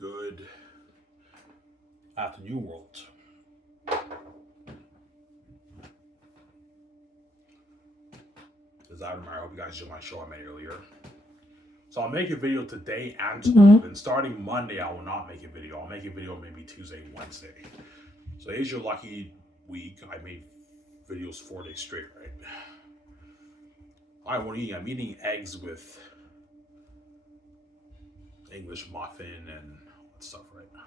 Good afternoon, world. This is Adam. I hope you guys enjoyed my show I made earlier. So I'll make a video today and tomorrow. Then starting Monday, I will not make a video. I'll make a video maybe Tuesday, Wednesday. So today's your lucky week. I made videos 4 days straight, right? What I'm eating? I'm eating eggs with English muffin and all that stuff right now.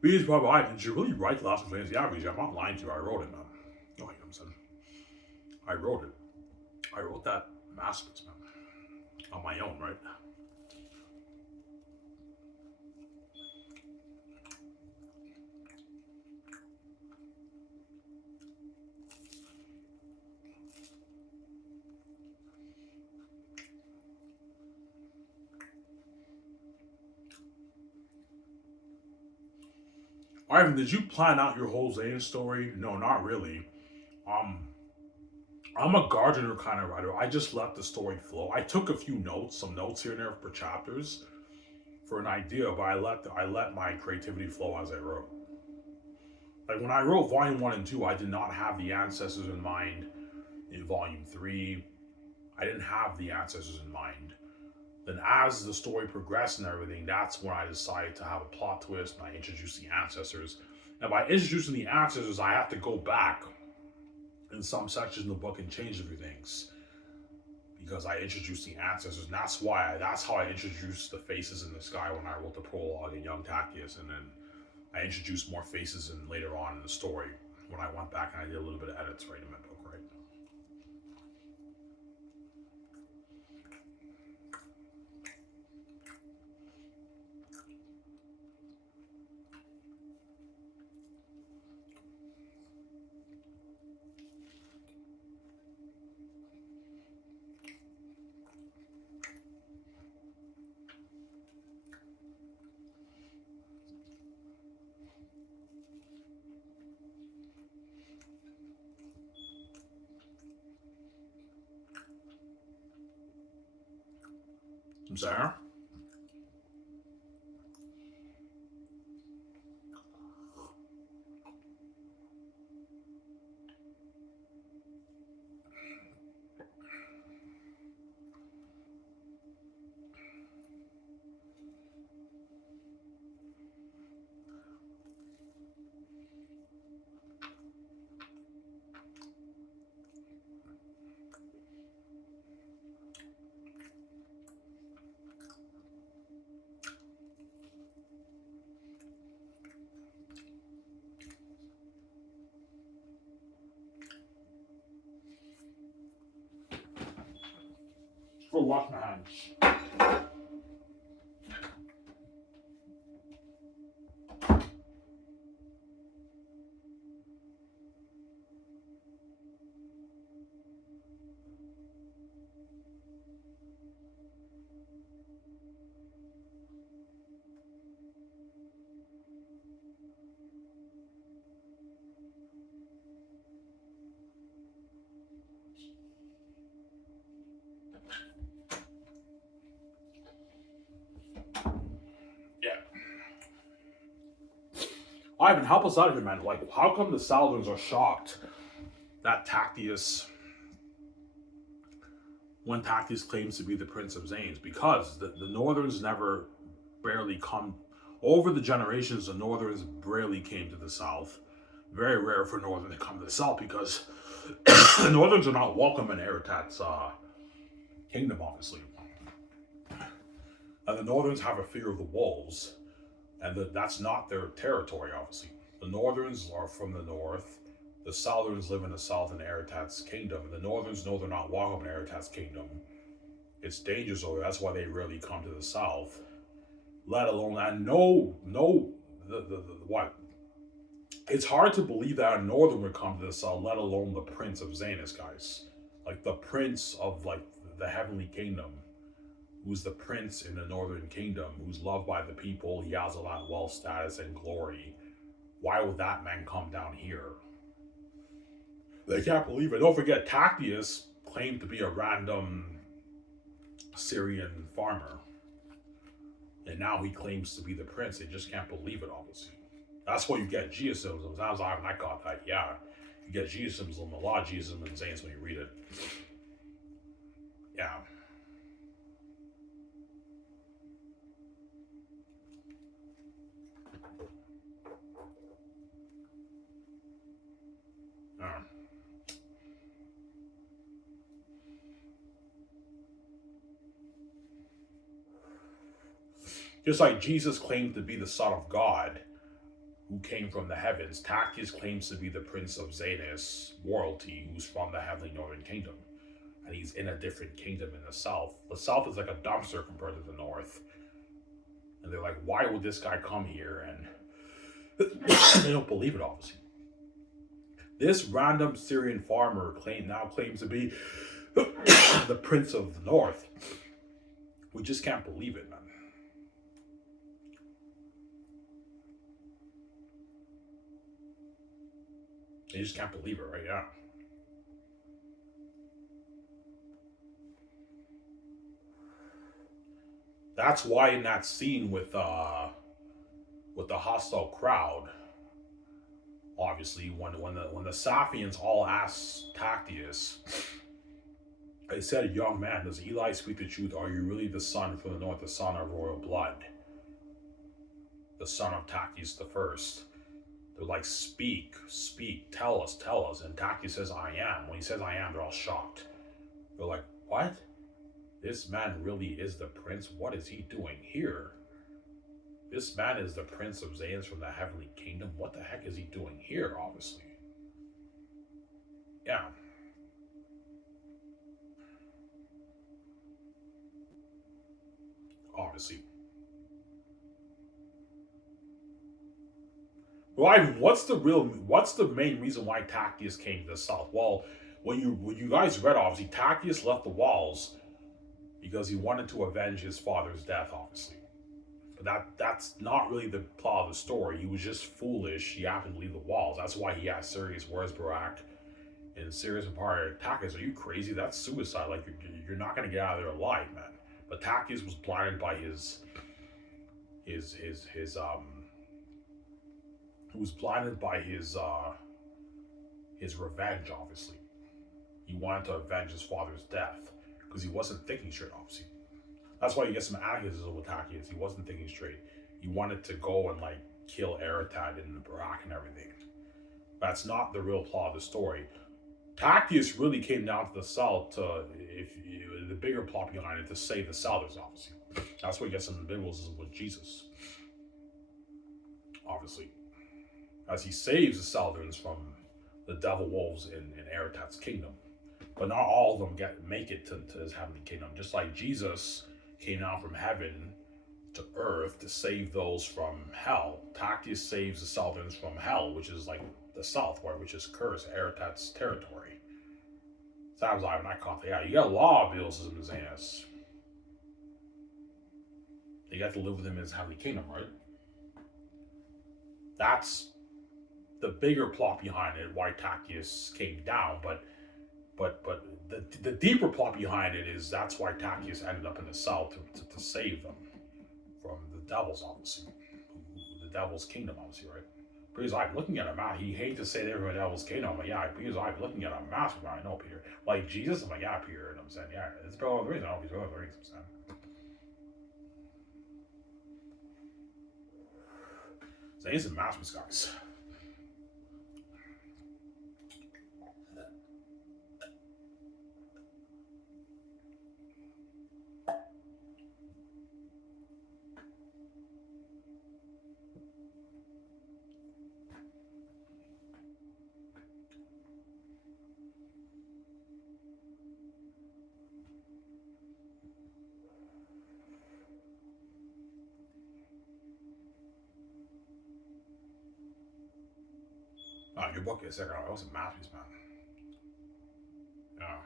Because probably I did you really write the last one fantasy average? I'm not lying to you. I wrote it, man. Oh, you know what I'm saying? I wrote it. I wrote that masterpiece, man, on my own, right? Ivan, did you plan out your whole Xanus story? No, not really. Um, I'm a gardener kind of writer. I just let the story flow. I took a few notes, some notes here and there for chapters, for an idea, but I let my creativity flow as I wrote. Like when I wrote Volume One and Two, I did not have the ancestors in mind. In Volume Three, I didn't have the ancestors in mind. Then as the story progressed and everything, that's when I decided to have a plot twist and I introduced the ancestors. And by introducing the ancestors, I have to go back in some sections in the book and change a few things because I introduced the ancestors, and that's how I introduced the faces in the sky when I wrote the prologue in Young Tactius, and then I introduced more faces in later on in the story when I went back and I did a little bit of edits right in my book, right? I'm sorry. Go wash my hands. Yeah. Ivan, help us out here, man. Like, how come the Saladins are shocked that Tactius, when Tactius claims to be the Prince of Zanes? Because the Northerns never barely come over the generations. The Northerns barely came to the South. Very rare for Northern to come to the South because the Northerns are not welcome in Eretat's kingdom, obviously. And the Northerns have a fear of the wolves, and that's not their territory, obviously. The Northerns are from the north. The Southerns live in the south in Eretat's kingdom. And the Northerns know they're not welcome in Eretat's kingdom. It's dangerous over there. That's why they rarely come to the south. Let alone, and no, the what? It's hard to believe that a northern would come to the south, let alone the prince of Xanus, guys. Like the prince of like the heavenly kingdom, who's the prince in the northern kingdom, who's loved by the people. He has a lot of wealth, status, and glory. Why would that man come down here? They can't believe it. Don't forget, Tactius claimed to be a random Syrian farmer, and now he claims to be the prince. They just can't believe it, obviously. That's why you get geosymbolism. That was I got that. Yeah, you get geosymbolism, a lot of geosymbolism in Xanus when you read it. Yeah. Yeah. Just like Jesus claimed to be the Son of God, who came from the heavens, Tactius claims to be the Prince of Xanus royalty, who's from the heavenly northern kingdom. And he's in a different kingdom in the south. The south is like a dumpster compared to the north. And they're like, why would this guy come here? And they don't believe it, obviously. This random Syrian farmer now claims to be the Prince of the North. We just can't believe it, man. You just can't believe it, right? Yeah. That's why in that scene with the hostile crowd, obviously when the Sapiens all asked Tactius, they said, "Young man, does Eli speak the truth? Are you really the son from the north, the son of royal blood, the son of Tactius the first?" They're like, "Speak, speak, tell us, tell us." And Tactius says, "I am." When he says, "I am," they're all shocked. They're like, "What? This man really is the prince? What is he doing here? This man is the prince of Xanus from the heavenly kingdom. What the heck is he doing here?" Obviously, yeah. Obviously. Well, Ivan, what's the main reason why Tactius came to the south? Well, when you guys read, obviously, Tactius left the walls because he wanted to avenge his father's death, obviously. But that's not really the plot of the story. He was just foolish. He happened to leave the walls. That's why he asked Sirius, "Where's Barak?" And Sirius replied, "Tactius, are you crazy? That's suicide. Like you're not gonna get out of there alive, man." But Tactius was blinded by his he was blinded by his revenge, obviously. He wanted to avenge his father's death because he wasn't thinking straight, obviously. That's why you get some anarchism with Tactius. He wasn't thinking straight. He wanted to go and like kill Eretad and Barak and everything. That's not the real plot of the story. Tactius really came down to the south to, the bigger plot behind it, to save the Southers, obviously. That's why you get some biblicism with Jesus, obviously, as he saves the Southerns from the devil wolves in Eretad's kingdom. But not all of them make it to his heavenly kingdom. Just like Jesus came down from heaven to earth to save those from hell, Tactius saves the Southerns from hell, which is like the south, which is cursed, Eretad's territory. Sounds like not conflict. Yeah, you got a lot of bills in Xanus. You got to live with him in his heavenly kingdom, right? That's the bigger plot behind it, why Tactius came down, but the deeper plot behind it is that's why Tactius ended up in the south to save them from the devils, obviously, the devil's kingdom, obviously, right? Because I'm looking at a map. He hates to say they're in the devil's kingdom. I'm like, yeah, because I'm looking at a map. I know Peter, like Jesus. I'm like, yeah, Peter, and I'm saying, yeah, it's probably the reason. I don't know if he's really the reason. I'm saying. So he's a masterpiece, guys. Your book is second. That was a masterpiece, man. Yeah.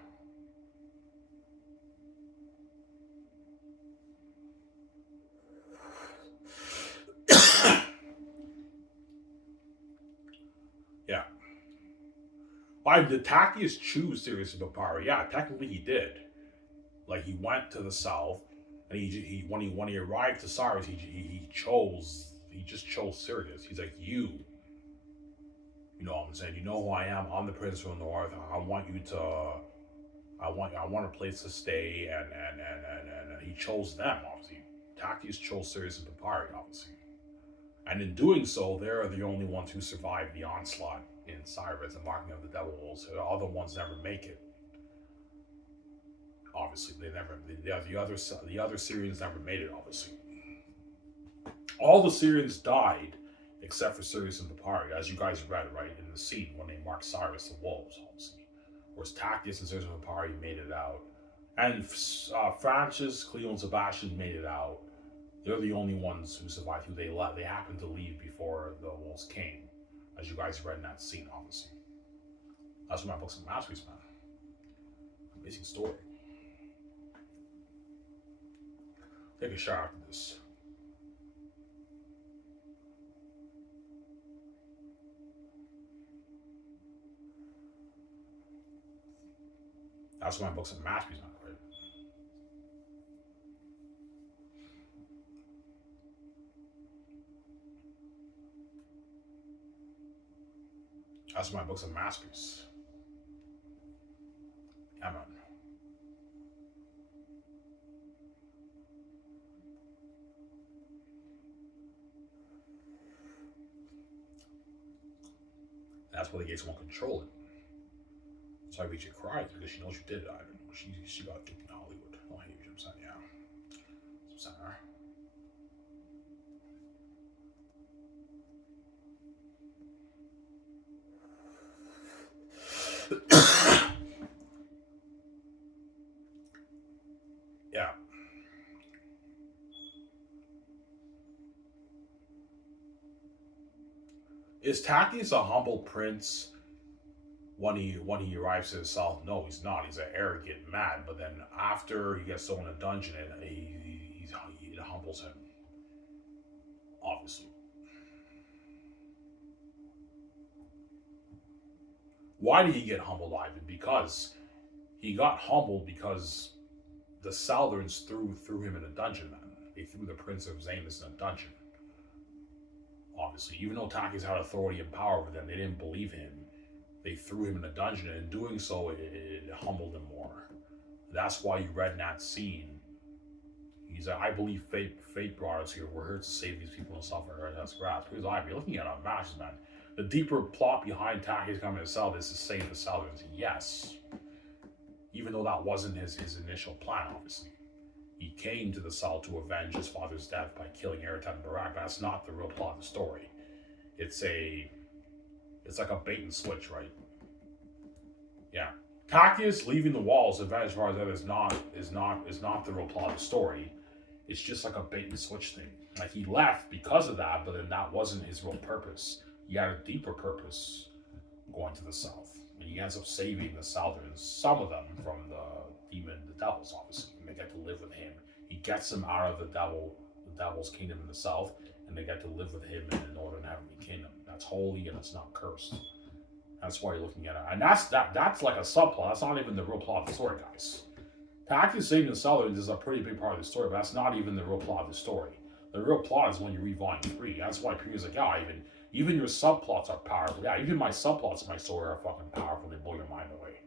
Yeah. Why did Tacitus choose Sirius and Papyri? Yeah, technically he did. Like he went to the south, and he when he arrived to Cyrus, he just chose Sirius. He's like you know what I'm saying. You know who I am. I'm the prince from the north. I want you to. I want a place to stay, and he chose them obviously. Tacitus chose Sirius and Papyri obviously, and in doing so, they're the only ones who survived the onslaught in Cyrus and marking of the devils. The other ones never make it. Obviously, they never. The other Syrians never made it. Obviously, all the Syrians died except for Sirius and Papyri, as you guys read right in the scene when they marked Cyrus the wolves. Obviously, whereas Tacitus and Sirius and Papyri made it out, and Francis, Cleo, and Sebastian made it out. They're the only ones who survived. Who they left. They happened to leave before the wolves came, as you guys read in that scene. Obviously, that's what my book's a masterpiece, man. Amazing story. Take a shower after this. That's why my book's a masterpiece, man. Right? That's why my book's a masterpiece. Yeah, man. That's why the gates won't control it. That's why Rachel cries because she knows you did it. I don't know. She got kicked in Hollywood. Oh, I hate you, I'm saying, yeah. I'm saying, yeah. Is Tacitus a humble prince when he arrives to the south? No, he's not. He's an arrogant man. But then after he gets thrown in a dungeon, it humbles him. Obviously. Why did he get humbled, Ivan? Because he got humbled because the Southerns threw him in a dungeon. Man, they threw the Prince of Xanus in a dungeon. Obviously, even though Tacitus had authority and power over them, they didn't believe him. They threw him in a dungeon, and in doing so, it humbled him more. That's why you read in that scene. He's like, I believe fate brought us here. We're here to save these people and suffer as grass. Because I'd be looking at a matches, man. The deeper plot behind Tacitus coming to South is to save the Southerns. Yes. Even though that wasn't his initial plan, obviously. He came to the South to avenge his father's death by killing Eretan and Barak, but that's not the real plot of the story. It's like a bait and switch, right? Yeah. Tacitus leaving the walls, as far as that is not the real plot of the story. It's just like a bait and switch thing. Like he left because of that, but then that wasn't his real purpose. He had a deeper purpose going to the south. And he ends up saving the Southerns, some of them from the devils, obviously. And they get to live with him. He gets them out of the devil's kingdom in the south, and they get to live with him in the northern heavenly kingdom. That's holy and it's not cursed. That's why you're looking at it. And that's like a subplot. That's not even the real plot of the story, guys. Tacitus saving the Southerns is a pretty big part of the story, but that's not even the real plot of the story. The real plot is when you read volume 3. That's why Peter's like, yeah, even your subplots are powerful. Yeah, even my subplots in my story are fucking powerful. They blow your mind away.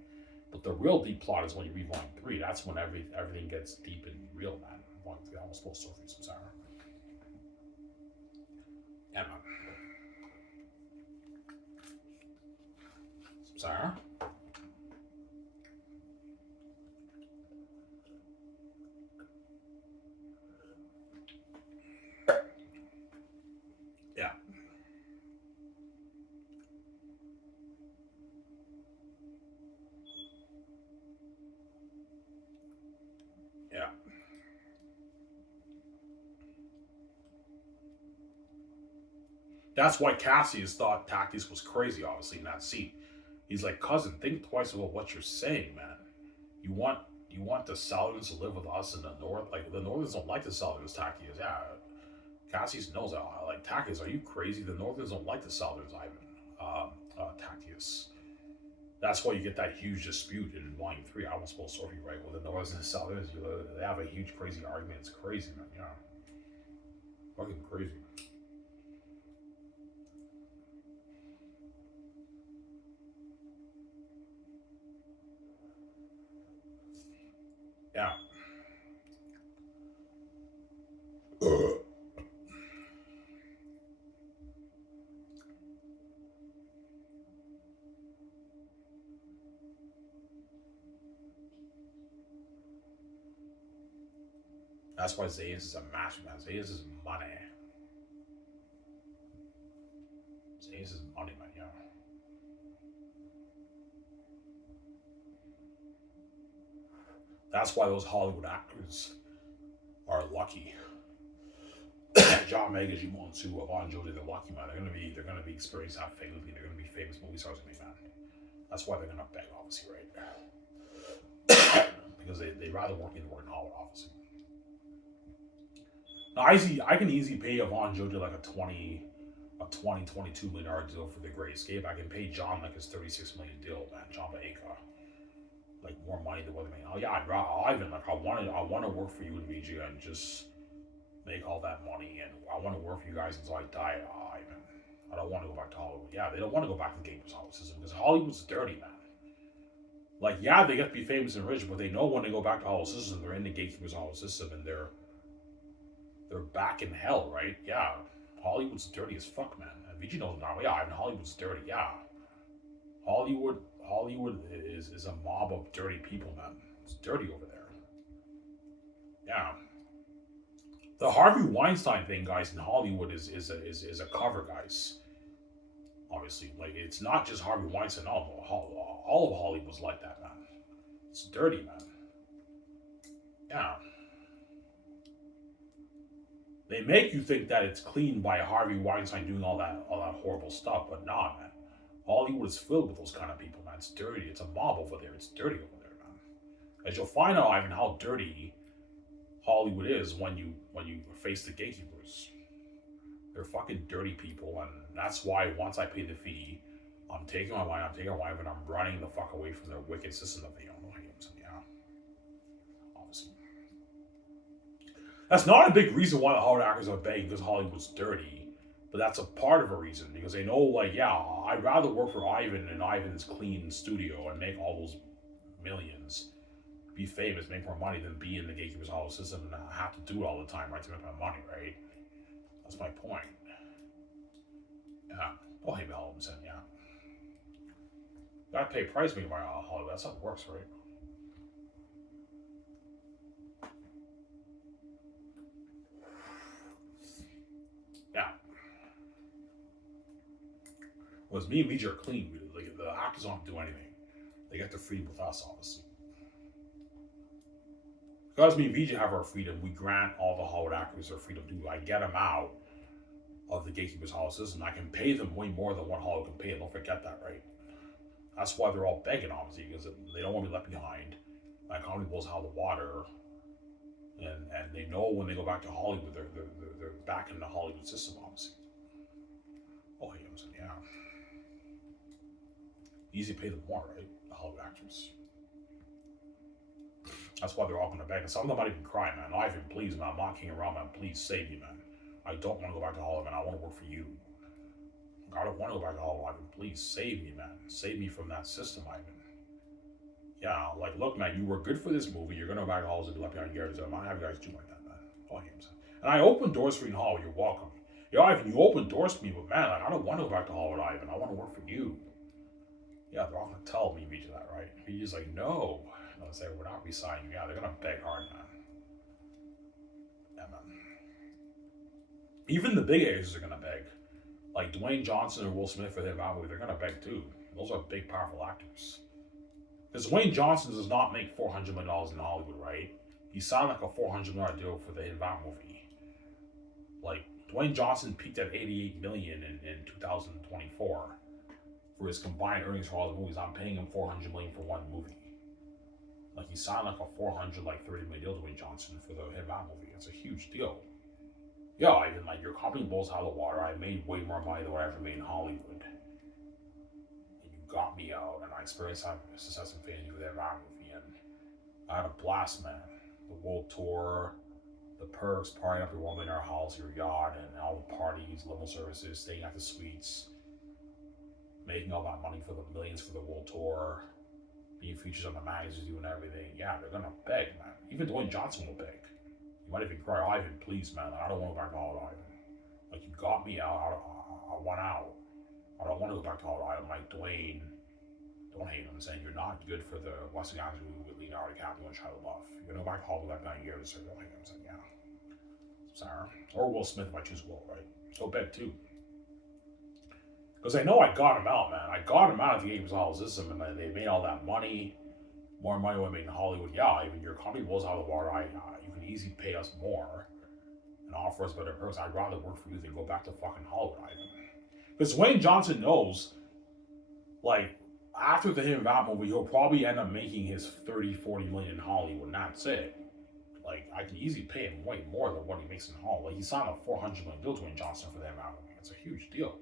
But the real deep plot is when you read volume 3. That's when everything gets deep and real, man. Volume 3, I almost supposed to through some sour. Yeah, man. Some sour. Yeah. Yeah. That's why Cassius thought Tactius was crazy, obviously, in that scene. He's like, cousin, think twice about what you're saying, man. You want you want the Saladins to live with us in the north? Like, the Northerners don't like the Saladins, Tactius. Yeah, Cassius knows that. Like, Tactius, are you crazy? The Northerners don't like the Saladins, Ivan. Tactius. That's why you get that huge dispute in Volume 3. I almost spoiled story, right? With the Northerners and the Saladins, they have a huge, crazy argument. It's crazy, man. Yeah. Fucking crazy. Yeah. That's why Xanus is a mastermind. Xanus is money. Xanus is money, man. Yeah. That's why those Hollywood actors are lucky. John Leguizamo and Sue Yvonne Jolie, they're lucky, man. They're gonna be experienced that fame. They're gonna be famous movie stars, man. That's why they're gonna beg, obviously, right? Because they rather work in the work in Hollywood, obviously. Now, I can easily pay Yvonne Jolie like a 22 million dollar deal for The Great Escape. I can pay John like his 36 million deal, man. John Boyega, like more money than what I mean. Oh yeah, Ivan, like I want to work for you and VG and just make all that money, and I want to work for you guys until I die, Ivan. I don't want to go back to Hollywood. Yeah, they don't want to go back to the Gamer's Hollywood system because Hollywood's dirty, man. Like, yeah, they get to be famous and rich, but they know when they go back to Hollywood system, they're in the Gatekeeper's Hollywood system, and they're back in hell, right? Yeah, Hollywood's dirty as fuck, man. And VG knows now. Yeah, I mean, Hollywood's dirty. Yeah, Hollywood is a mob of dirty people, man. It's dirty over there. Yeah. The Harvey Weinstein thing, guys, in Hollywood is a cover, guys. Obviously, like, it's not just Harvey Weinstein. All of Hollywood's like that, man. It's dirty, man. Yeah. They make you think that it's clean by Harvey Weinstein doing all that horrible stuff, but nah, man. Hollywood is filled with those kind of people, man. It's dirty. It's a mob over there. It's dirty over there, man. As you'll find out, Ivan, how dirty Hollywood is when you face the gatekeepers. They're fucking dirty people, and that's why once I pay the fee, I'm taking my wife, and I'm running the fuck away from their wicked system that they own. Yeah, obviously. That's not a big reason why the Hollywood actors are begging because Hollywood's dirty, but that's a part of a reason because they know, like, yeah, I'd rather work for Ivan in Ivan's clean studio and make all those millions, be famous, make more money than be in the Gatekeeper's Hollow system and have to do it all the time, right, to make my money, right? That's my point. Yeah. Oh, hey, Melvin, yeah. Gotta pay price to make my Hollywood. That's how it works, right? Yeah. Whereas me and VJ are clean. Like, the actors don't have to do anything. They get their freedom with us, obviously. Because me and VJ have our freedom, we grant all the Hollywood actors their freedom too. I get them out of the Gatekeeper's Hollywood system. I can pay them way more than what Hollywood can pay. Don't forget that, right? That's why they're all begging, obviously, because they don't want to be left behind. My economy blows out of the water, and they know when they go back to Hollywood, they're back in the Hollywood system, obviously. Oh, yeah. Easy to pay them more, right? The Hollywood actors. That's why they're all going to beg. And some of them might even cry, man. Ivan, please, man. I'm not king around, man. Please save me, man. I don't want to go back to Hollywood, man. I want to work for you. I don't want to go back to Hollywood, Ivan. Please save me, man. Save me from that system, Ivan. Yeah, like, look, man, you were good for this movie. You're going to go back to Hollywood and be left behind years. I'm not having you guys do like that, man. Oh, and I opened doors for you in Hollywood. You're welcome. Yeah, Ivan, you opened doors for me, but man, like, I don't want to go back to Hollywood, Ivan. I want to work for you. Yeah, they're all going to tell me, VJ, that, right? VJ's like, no. They'll say, we're not resigning. Yeah, they're going to beg hard, man. Yeah, man. Even the big actors are going to beg. Like Dwayne Johnson or Will Smith for their movie, they're going to beg too. Those are big, powerful actors. Because Dwayne Johnson does not make $400 million in Hollywood, right? He signed like a $400 million deal for the Hidden movie. Like, Dwayne Johnson peaked at 88 million in 2024 for his combined earnings for all the movies. I'm paying him 400 million for one movie. Like he signed like a 30 million deal, Dwayne Johnson, for the Hitman movie. It's a huge deal. Yeah, I mean, like your company blows out of the water. I made way more money than what I ever made in Hollywood. And you got me out, and I experienced success and fame with that movie, and I had a blast, man. The world tour, the perks, partying up your woman in our house, your yacht, and all the parties, limo services, staying at the suites, making all that money for the millions for the world tour, being featured on the magazines, doing everything. Yeah, they're gonna beg, man. Even Dwayne Johnson will beg. You might even cry, Ivan, please, man. I don't want to go back to Hollywood, Ivan. Like, you got me out. I want out. I don't want to go back to Hollywood. I'm like, Dwayne, don't hate him. I'm saying you're not good for the Western Islands movie with Leonardo DiCaprio and Shia LaBeouf. You're going to go back to Hollywood like 9 years. So don't hate him. I'm saying, yeah. Sorry. Or Will Smith if I choose Will, right? So big, too. Because I know I got him out, man. I got him out of the Games Hall system, and they made all that money. More money than I made in Hollywood. Yeah, even your company blows out of the water. You can easily pay us more and offer us better perks. I'd rather work for you than go back to fucking Hollywood, Ivan. Because Wayne Johnson knows, like, after the hit of that movie, he'll probably end up making his 30-40 million in Hollywood, and that's it. Like, I can easily pay him way more than what he makes in Hollywood. Like, he signed a $400 million deal to Wayne Johnson for that movie. It's a huge deal.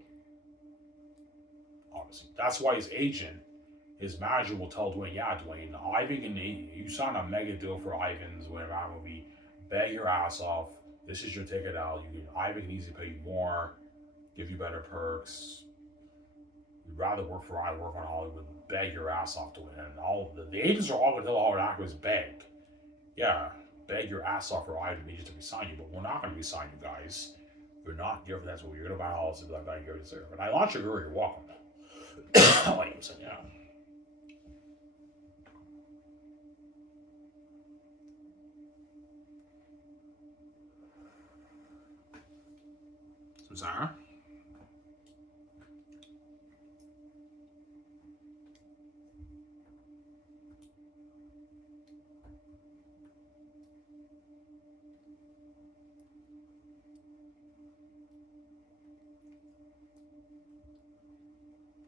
Obviously. That's why his agent, his manager will tell Dwayne, yeah, Dwayne, Ivan can, you signed a mega deal for Ivan's whatever movie, beg your ass off. This is your ticket out. Ivan can easily pay you more, give you better perks. You'd rather work for I work on Hollywood, beg your ass off to win. And all the agents are all going to tell all the actors, beg. Yeah, beg your ass off for Ivan agent to resign you, but we're not going to resign you guys. We're not giving that, so we're going to buy a house and be like, I give it to But I launch your career, you're welcome. Like I'm saying, yeah. Sarah?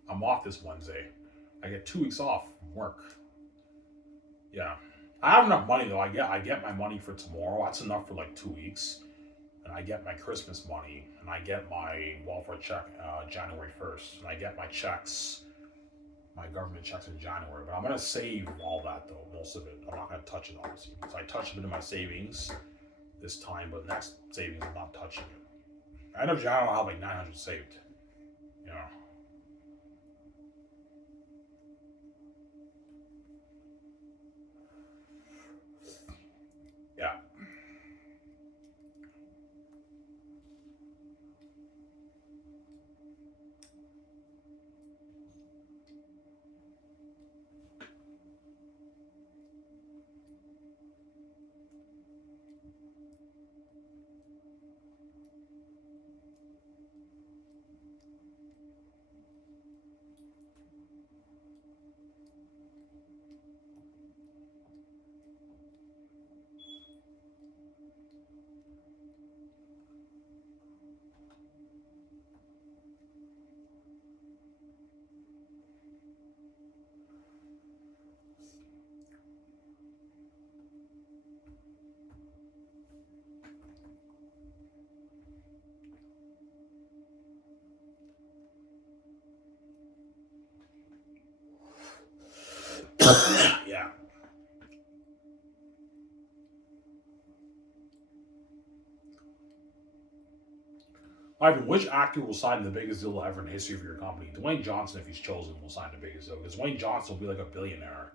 I'm off this Wednesday. I get 2 weeks off from work. Yeah. I have enough money though. I get my money for tomorrow. That's enough for like 2 weeks. And I get my Christmas money, and I get my welfare check January 1st, and I get my checks, my government checks in January. But I'm gonna save all that though, most of it. I'm not gonna touch it obviously. So I touched a bit of my savings this time, but next savings I'm not touching it. End of January I'll have like 900 saved. You know. Yeah. Yeah. Ivan, which actor will sign the biggest deal ever in the history of your company? Dwayne Johnson, if he's chosen, will sign the biggest deal. Because Dwayne Johnson will be like a billionaire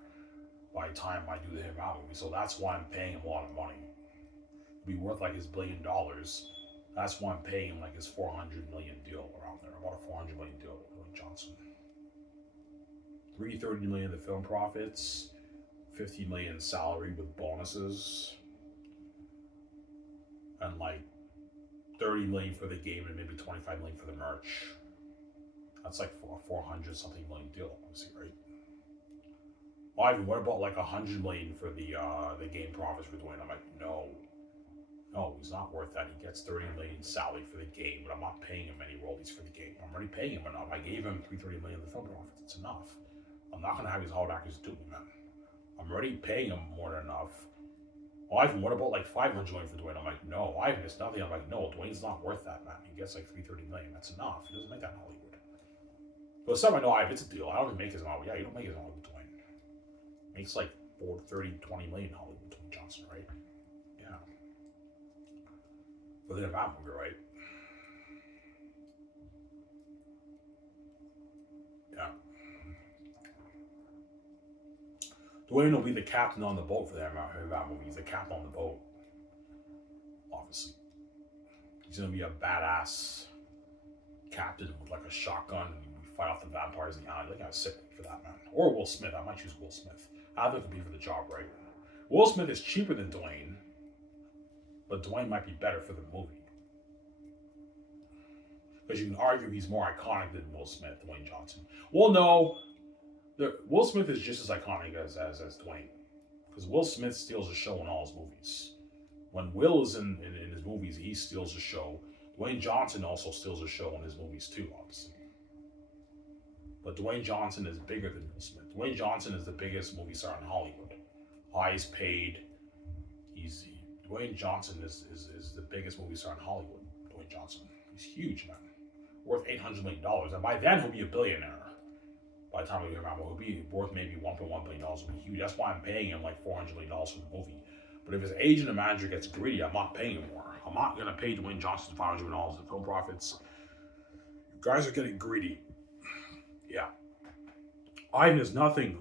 by the time I do the Him Out movie. So that's why I'm paying him a lot of money. It'll be worth like his $1 billion. That's why I'm paying him like his 400 million deal around there. About a 400 million deal with Dwayne Johnson. 330 million the film profits, 50 million salary with bonuses, and like 30 million for the game and maybe 25 million for the merch. That's like a 400 something million deal, obviously, right? Well, Ivan, what about like 100 million for the game profits for Dwayne? I'm like, no. No, he's not worth that. He gets 30 million salary for the game, but I'm not paying him any royalties for the game. I'm already paying him enough. I gave him 330 million of the film profits. It's enough. I'm not gonna have these Hollywood actors do me, man. I'm already paying him more than enough. Well, Ivan, what about like 500 million for Dwayne? I'm like, no, Ivan, it's nothing. I'm like, no, Dwayne's not worth that, man. He gets like 330 million. That's enough. He doesn't make that in Hollywood. But some I know, Ivan, it's a deal. I don't even make his Hollywood. Yeah, you don't make his Hollywood, Dwayne. Makes like 30, 20 million Hollywood, Dwayne Johnson, right? Yeah. But then that movie, right? Yeah. Dwayne will be the captain on the boat for that movie. He's the captain on the boat. Obviously. He's gonna be a badass captain with like a shotgun and we fight off the vampires in the alley. Like I was sick for that, man. Or Will Smith. I might choose Will Smith. Either could be for the job, right? Will Smith is cheaper than Dwayne, but Dwayne might be better for the movie. Because you can argue he's more iconic than Will Smith, Dwayne Johnson. Well, no. Will Smith is just as iconic as Dwayne. Because Will Smith steals the show in all his movies. When Will is in his movies, he steals the show. Dwayne Johnson also steals the show in his movies too, obviously. But Dwayne Johnson is bigger than Will Smith. Dwayne Johnson is the biggest movie star in Hollywood. Highest paid. Dwayne Johnson is the biggest movie star in Hollywood. Dwayne Johnson. He's huge, man. Worth $800 million. And by then, he'll be a billionaire. By the time we hear about him, he'll be worth maybe $1.1 billion. It'll be huge. That's why I'm paying him like $400 million for the movie. But if his agent and manager gets greedy, I'm not paying him more. I'm not going to pay Dwayne Johnson $500 million in film profits. You guys are getting greedy. Yeah. Ivan is nothing.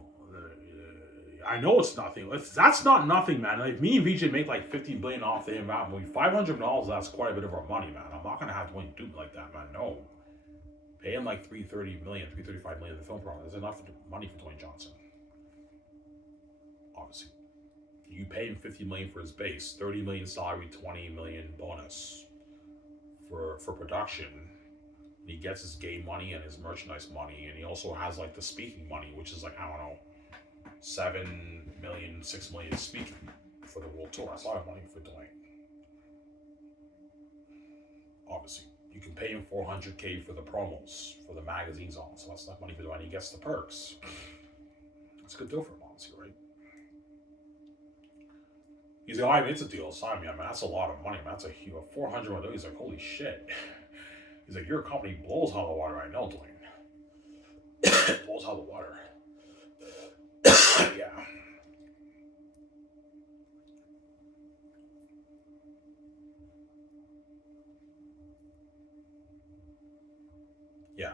I know it's nothing. That's not nothing, man. Like me and VJ make like $50 billion off the amount movie. $500 million, that's quite a bit of our money, man. I'm not going to have Dwayne do me like that, man. No. Pay him like $330 million, $335 million in the film profit. That's enough money for Dwayne Johnson. Obviously. You pay him $50 million for his base, $30 million salary, $20 million bonus for production. And he gets his game money and his merchandise money, and he also has like the speaking money, which is like, I don't know, $7 million, $6 million speaking for the world tour. That's a lot of money for Dwayne. Obviously. You can pay him $400K for the promos, for the magazines on. So that's not money for Dwayne. He gets the perks. That's a good deal for him, honestly, right? He's like, it's a deal. Sign me up, man. That's a lot of money, man. That's a huge $400 million. He's like, holy shit. He's like, your company blows out of the water. I know, Dwayne. Blows out of the water. Yeah. Yeah.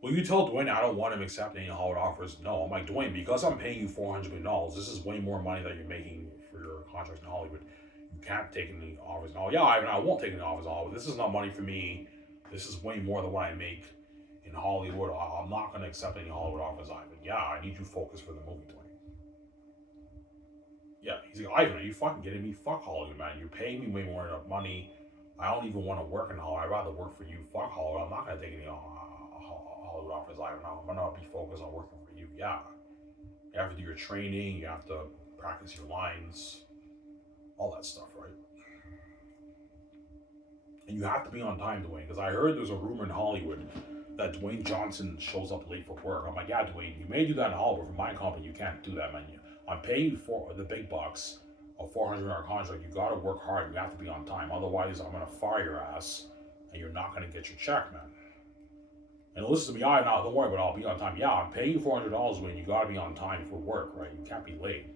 Well, you tell Dwayne I don't want him accepting any Hollywood offers. No, I'm like, Dwayne, because I'm paying you $400 million, this is way more money that you're making for your contracts in Hollywood. You can't take any offers. Oh, yeah, I won't take any offers in Hollywood. This is not money for me. This is way more than what I make in Hollywood. I'm not going to accept any Hollywood offers, Ivan. Yeah, I need you focused for the movie, Dwayne. Yeah, he's like, Ivan, are you fucking kidding me? Fuck Hollywood, man. You're paying me way more money. I don't even want to work in Hollywood. I'd rather work for you. Fuck Hollywood. I'm not going to take any Hollywood offers. I'm going to be focused on working for you. Yeah. You have to do your training. You have to practice your lines. All that stuff, right? And you have to be on time, Dwayne. Because I heard there's a rumor in Hollywood that Dwayne Johnson shows up late for work. I'm like, yeah, Dwayne, you may do that in Hollywood. For my company, you can't do that, man. I'm paying you for the big bucks. A $400 contract, you gotta work hard. You have to be on time. Otherwise, I'm gonna fire your ass, and you're not gonna get your check, man. And listen to me, don't worry, but I'll be on time. Yeah, I'm paying you $400 when you gotta be on time for work, right? You can't be late.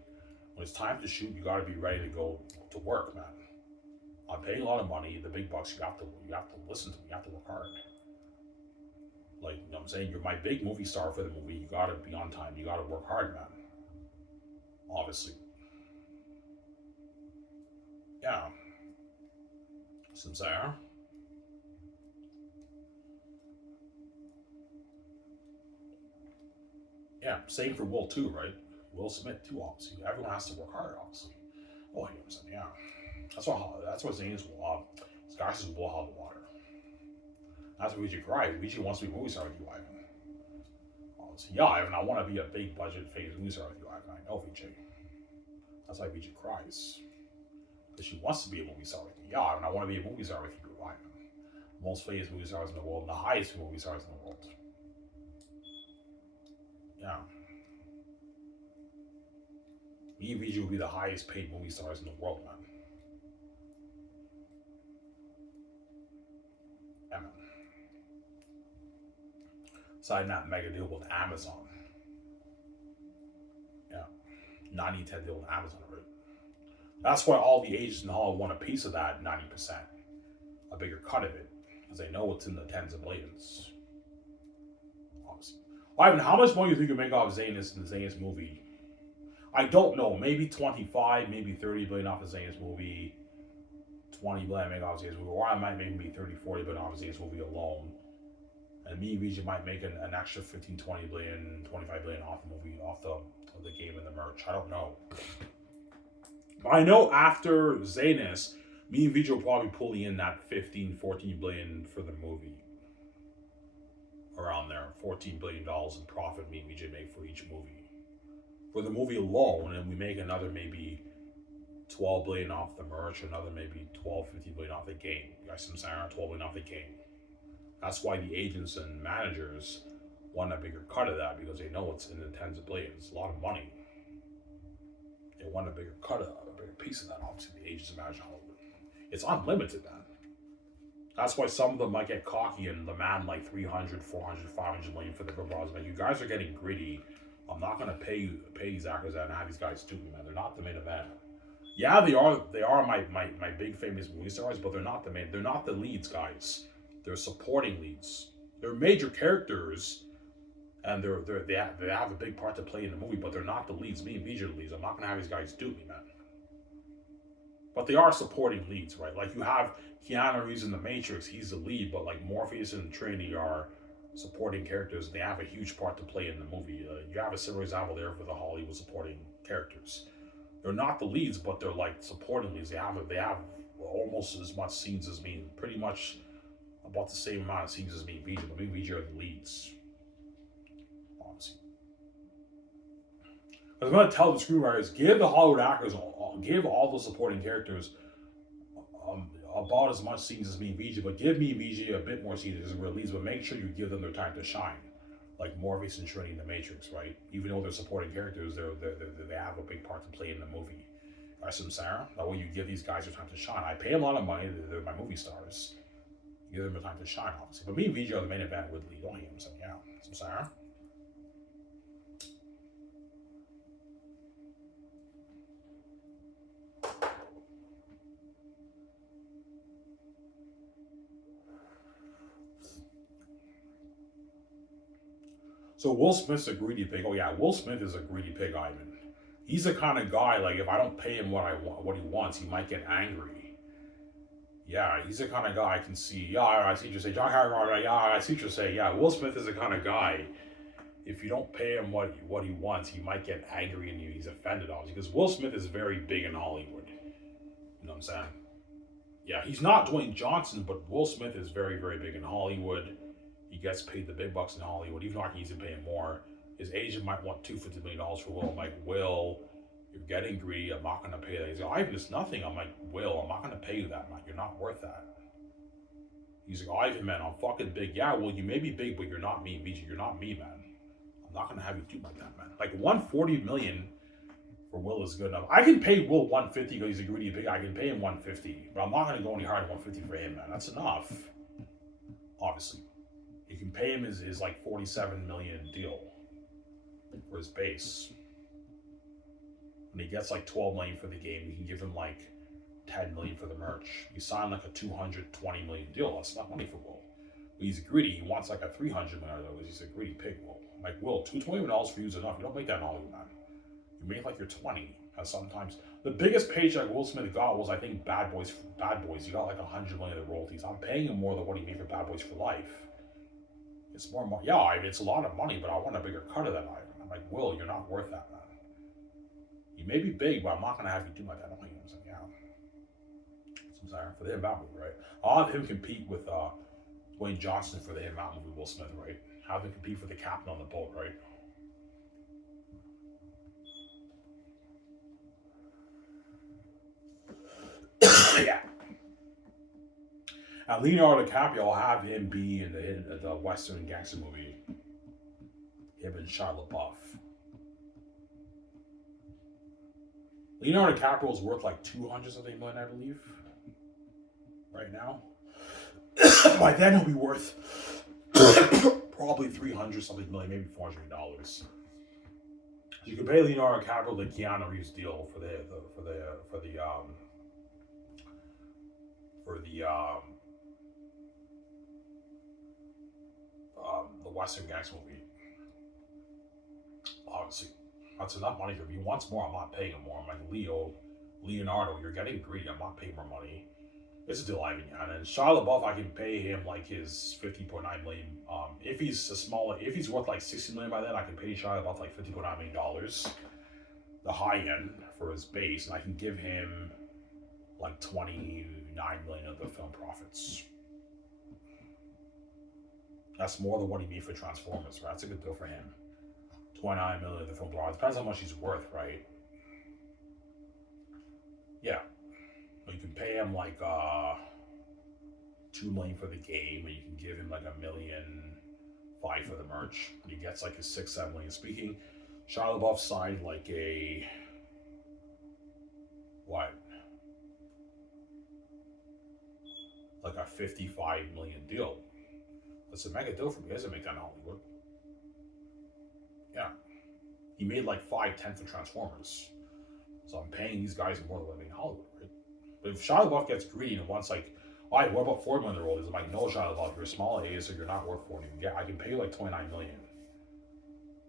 When it's time to shoot, you gotta be ready to go to work, man. I'm paying a lot of money. The big bucks, you have to listen to me. You have to work hard. Like, you know what I'm saying? You're my big movie star for the movie. You gotta be on time. You gotta work hard, man. Obviously. Yeah. Som säger. Yeah, same for Will too, right? Will Smith too, obviously. Everyone has to work hard, obviously. Oh, you know what I'm saying? Yeah. That's what Xanus will Scotch will blow out the water. That's what VJ cries. VJ wants to be a movie star with you, Ivan. Obviously, yeah, Ivan, I want to be a big budget phase movie star with you, Ivan. I know VJ. That's why VJ cries. But she wants to be a movie star with you. Yeah, and I want to be a movie star with you. Why? Most famous movie stars in the world, and the highest movie stars in the world. Yeah. Me and VG will be the highest paid movie stars in the world, man. Yeah, man. Signing that mega deal with Amazon. Yeah. 90-10 deal with Amazon, right? That's why all the agents in Hollywood want a piece of that 90%. A bigger cut of it. Because they know it's in the tens of billions. Obviously. Ivan, how much money do you think you make off Xanus in the Xanus movie? I don't know. Maybe 25, maybe 30 billion off the Xanus movie. 20 billion make off the Xanus movie. Or I might maybe 30, 40 billion off the Xanus movie alone. And me and VJ might make an extra 15, 20 billion, 25 billion off the movie, off the game and the merch. I don't know. But I know after Xanus, me and VJ will probably pulling in that 15, 14 billion for the movie. Around there. $14 billion in profit me and VJ make for each movie. For the movie alone, and we make another maybe 12 billion off the merch, another maybe 12, 15 billion off the game. You guys see what I'm saying? 12 billion off the game. That's why the agents and managers want a bigger cut of that, because they know it's in the tens of billions. A lot of money. They want a bigger cut of that, a bigger piece of that, obviously, the agents and managers. It's unlimited, man. That's why some of them might get cocky and demand like 300, 400, 500 million for the bras. Like, you guys are getting greedy. I'm not gonna pay these actors and have these guys do me, man. They're not the main event. Yeah, they are my big famous movie stars, but they're not the leads, guys. They're supporting leads. They're major characters, and they have a big part to play in the movie, but they're not the leads. Me and VJ are the leads. I'm not gonna have these guys do me, man. But they are supporting leads, right? Like, you have Keanu Reeves in The Matrix, he's the lead, but like Morpheus and Trinity are supporting characters, and they have a huge part to play in the movie. You have a similar example there for the Hollywood supporting characters. They're not the leads, but they're like supporting leads. They have almost as much scenes as me, pretty much about the same amount of scenes as me and VJ, but me and VJ are the leads. Honestly. I was going to tell the screenwriters, give the Hollywood actors, give all the supporting characters about as much scenes as me and VJ, but give me and VJ a bit more scenes as real leads, but make sure you give them their time to shine. Like Morpheus and Trinity in The Matrix, right? Even though they're supporting characters, they have a big part to play in the movie. I said, Sarah, that way you give these guys their time to shine. I pay a lot of money, they're my movie stars. You give them the time to shine, obviously. But me and VJ are the main event with lead. Don't hate him, so yeah. So Sarah. So Will Smith's a greedy pig. Oh yeah, Will Smith is a greedy pig, Ivan. He's the kind of guy, like, if I don't pay him what he wants, he might get angry. Yeah, he's the kind of guy I can see. Yeah, I see what you're saying. Yeah, I see what you're saying. Yeah, Will Smith is the kind of guy, if you don't pay him what he wants, he might get angry in you. He's offended, obviously, because Will Smith is very big in Hollywood. You know what I'm saying? Yeah, he's not Dwayne Johnson, but Will Smith is very, very big in Hollywood. He gets paid the big bucks in Hollywood, even though I can easily pay him more. His agent might want $250 million for Will. I'm like, Will, you're getting greedy. I'm not going to pay that. He's like, Ivan, it's nothing. I'm like, Will, I'm not going to pay you that, man. You're not worth that. He's like, Ivan, man, I'm fucking big. Yeah, well, you may be big, but you're not me, VJ. You're not me, man. I'm not going to have you do like that, man. Like, $140 million for Will is good enough. I can pay Will $150 because he's a greedy big. I can pay him $150, but I'm not going to go any higher than $150 for him, man. That's enough. Obviously. You can pay him his like $47 million deal for his base. When he gets like $12 million for the game, you can give him like $10 million for the merch. You sign like a $220 million deal. That's not money for Will. But he's greedy. He wants like a $300 million deal. He's a greedy pig, Will. I'm like, Will, $220 million for you is enough. You don't make that in Hollywood, man. You make like your 20. Sometimes the biggest paycheck Will Smith got was, I think, Bad Boys. He got like $100 million of royalties. I'm paying him more than what he made for Bad Boys for Life. It's more money. Yeah, I mean, it's a lot of money, but I want a bigger cut of that, Ivan. I'm like, Will, you're not worth that, man. You may be big, but I'm not going to have you do like that. I don't think I'm saying, yeah. So sorry, for the Him Out movie, right? I'll have him compete with Dwayne Johnson for the Him Out movie, Will Smith, right? Have him compete for the captain on the boat, right? Yeah. And Leonardo DiCaprio, I'll have him be in the Western gangster movie. Him and Shia LaBeouf. Leonardo DiCaprio is worth like 200 something million, I believe, right now. By then, he'll be worth probably 300 something million, maybe $400. You can pay Leonardo DiCaprio the Keanu Reeves deal for the Western Gangs movie. Obviously, that's enough money for him. He wants more. I'm not paying him more. I'm like, Leonardo, you're getting greedy. I'm not paying more money. It's a deal I can get. And Shia LaBeouf, I can pay him like his 50.9 million. If he's worth like 60 million by then, I can pay Shia LaBeouf like $50.9 million, the high end for his base, and I can give him like 29 million of the film profits. That's more than what he made for Transformers, right? That's a good deal for him. 29 million of the film profits. Depends how much he's worth, right? Yeah. You can pay him like $2 million for the game, and you can give him like $1.5 million for the merch. And he gets like his 6-7 million. Speaking, Shia LaBeouf signed like a like a $55 million deal. That's a mega deal for me. He doesn't make that in Hollywood. Yeah. He made like 5/10 for Transformers. So I'm paying these guys more than what I make in Hollywood, right? But if Shia LaBeouf gets greedy and wants like, all right, what about 40 million roles? I'm like, no, Shia LaBeouf, you're a small A, so you're not worth 40. Yeah, I can pay you like 29 million.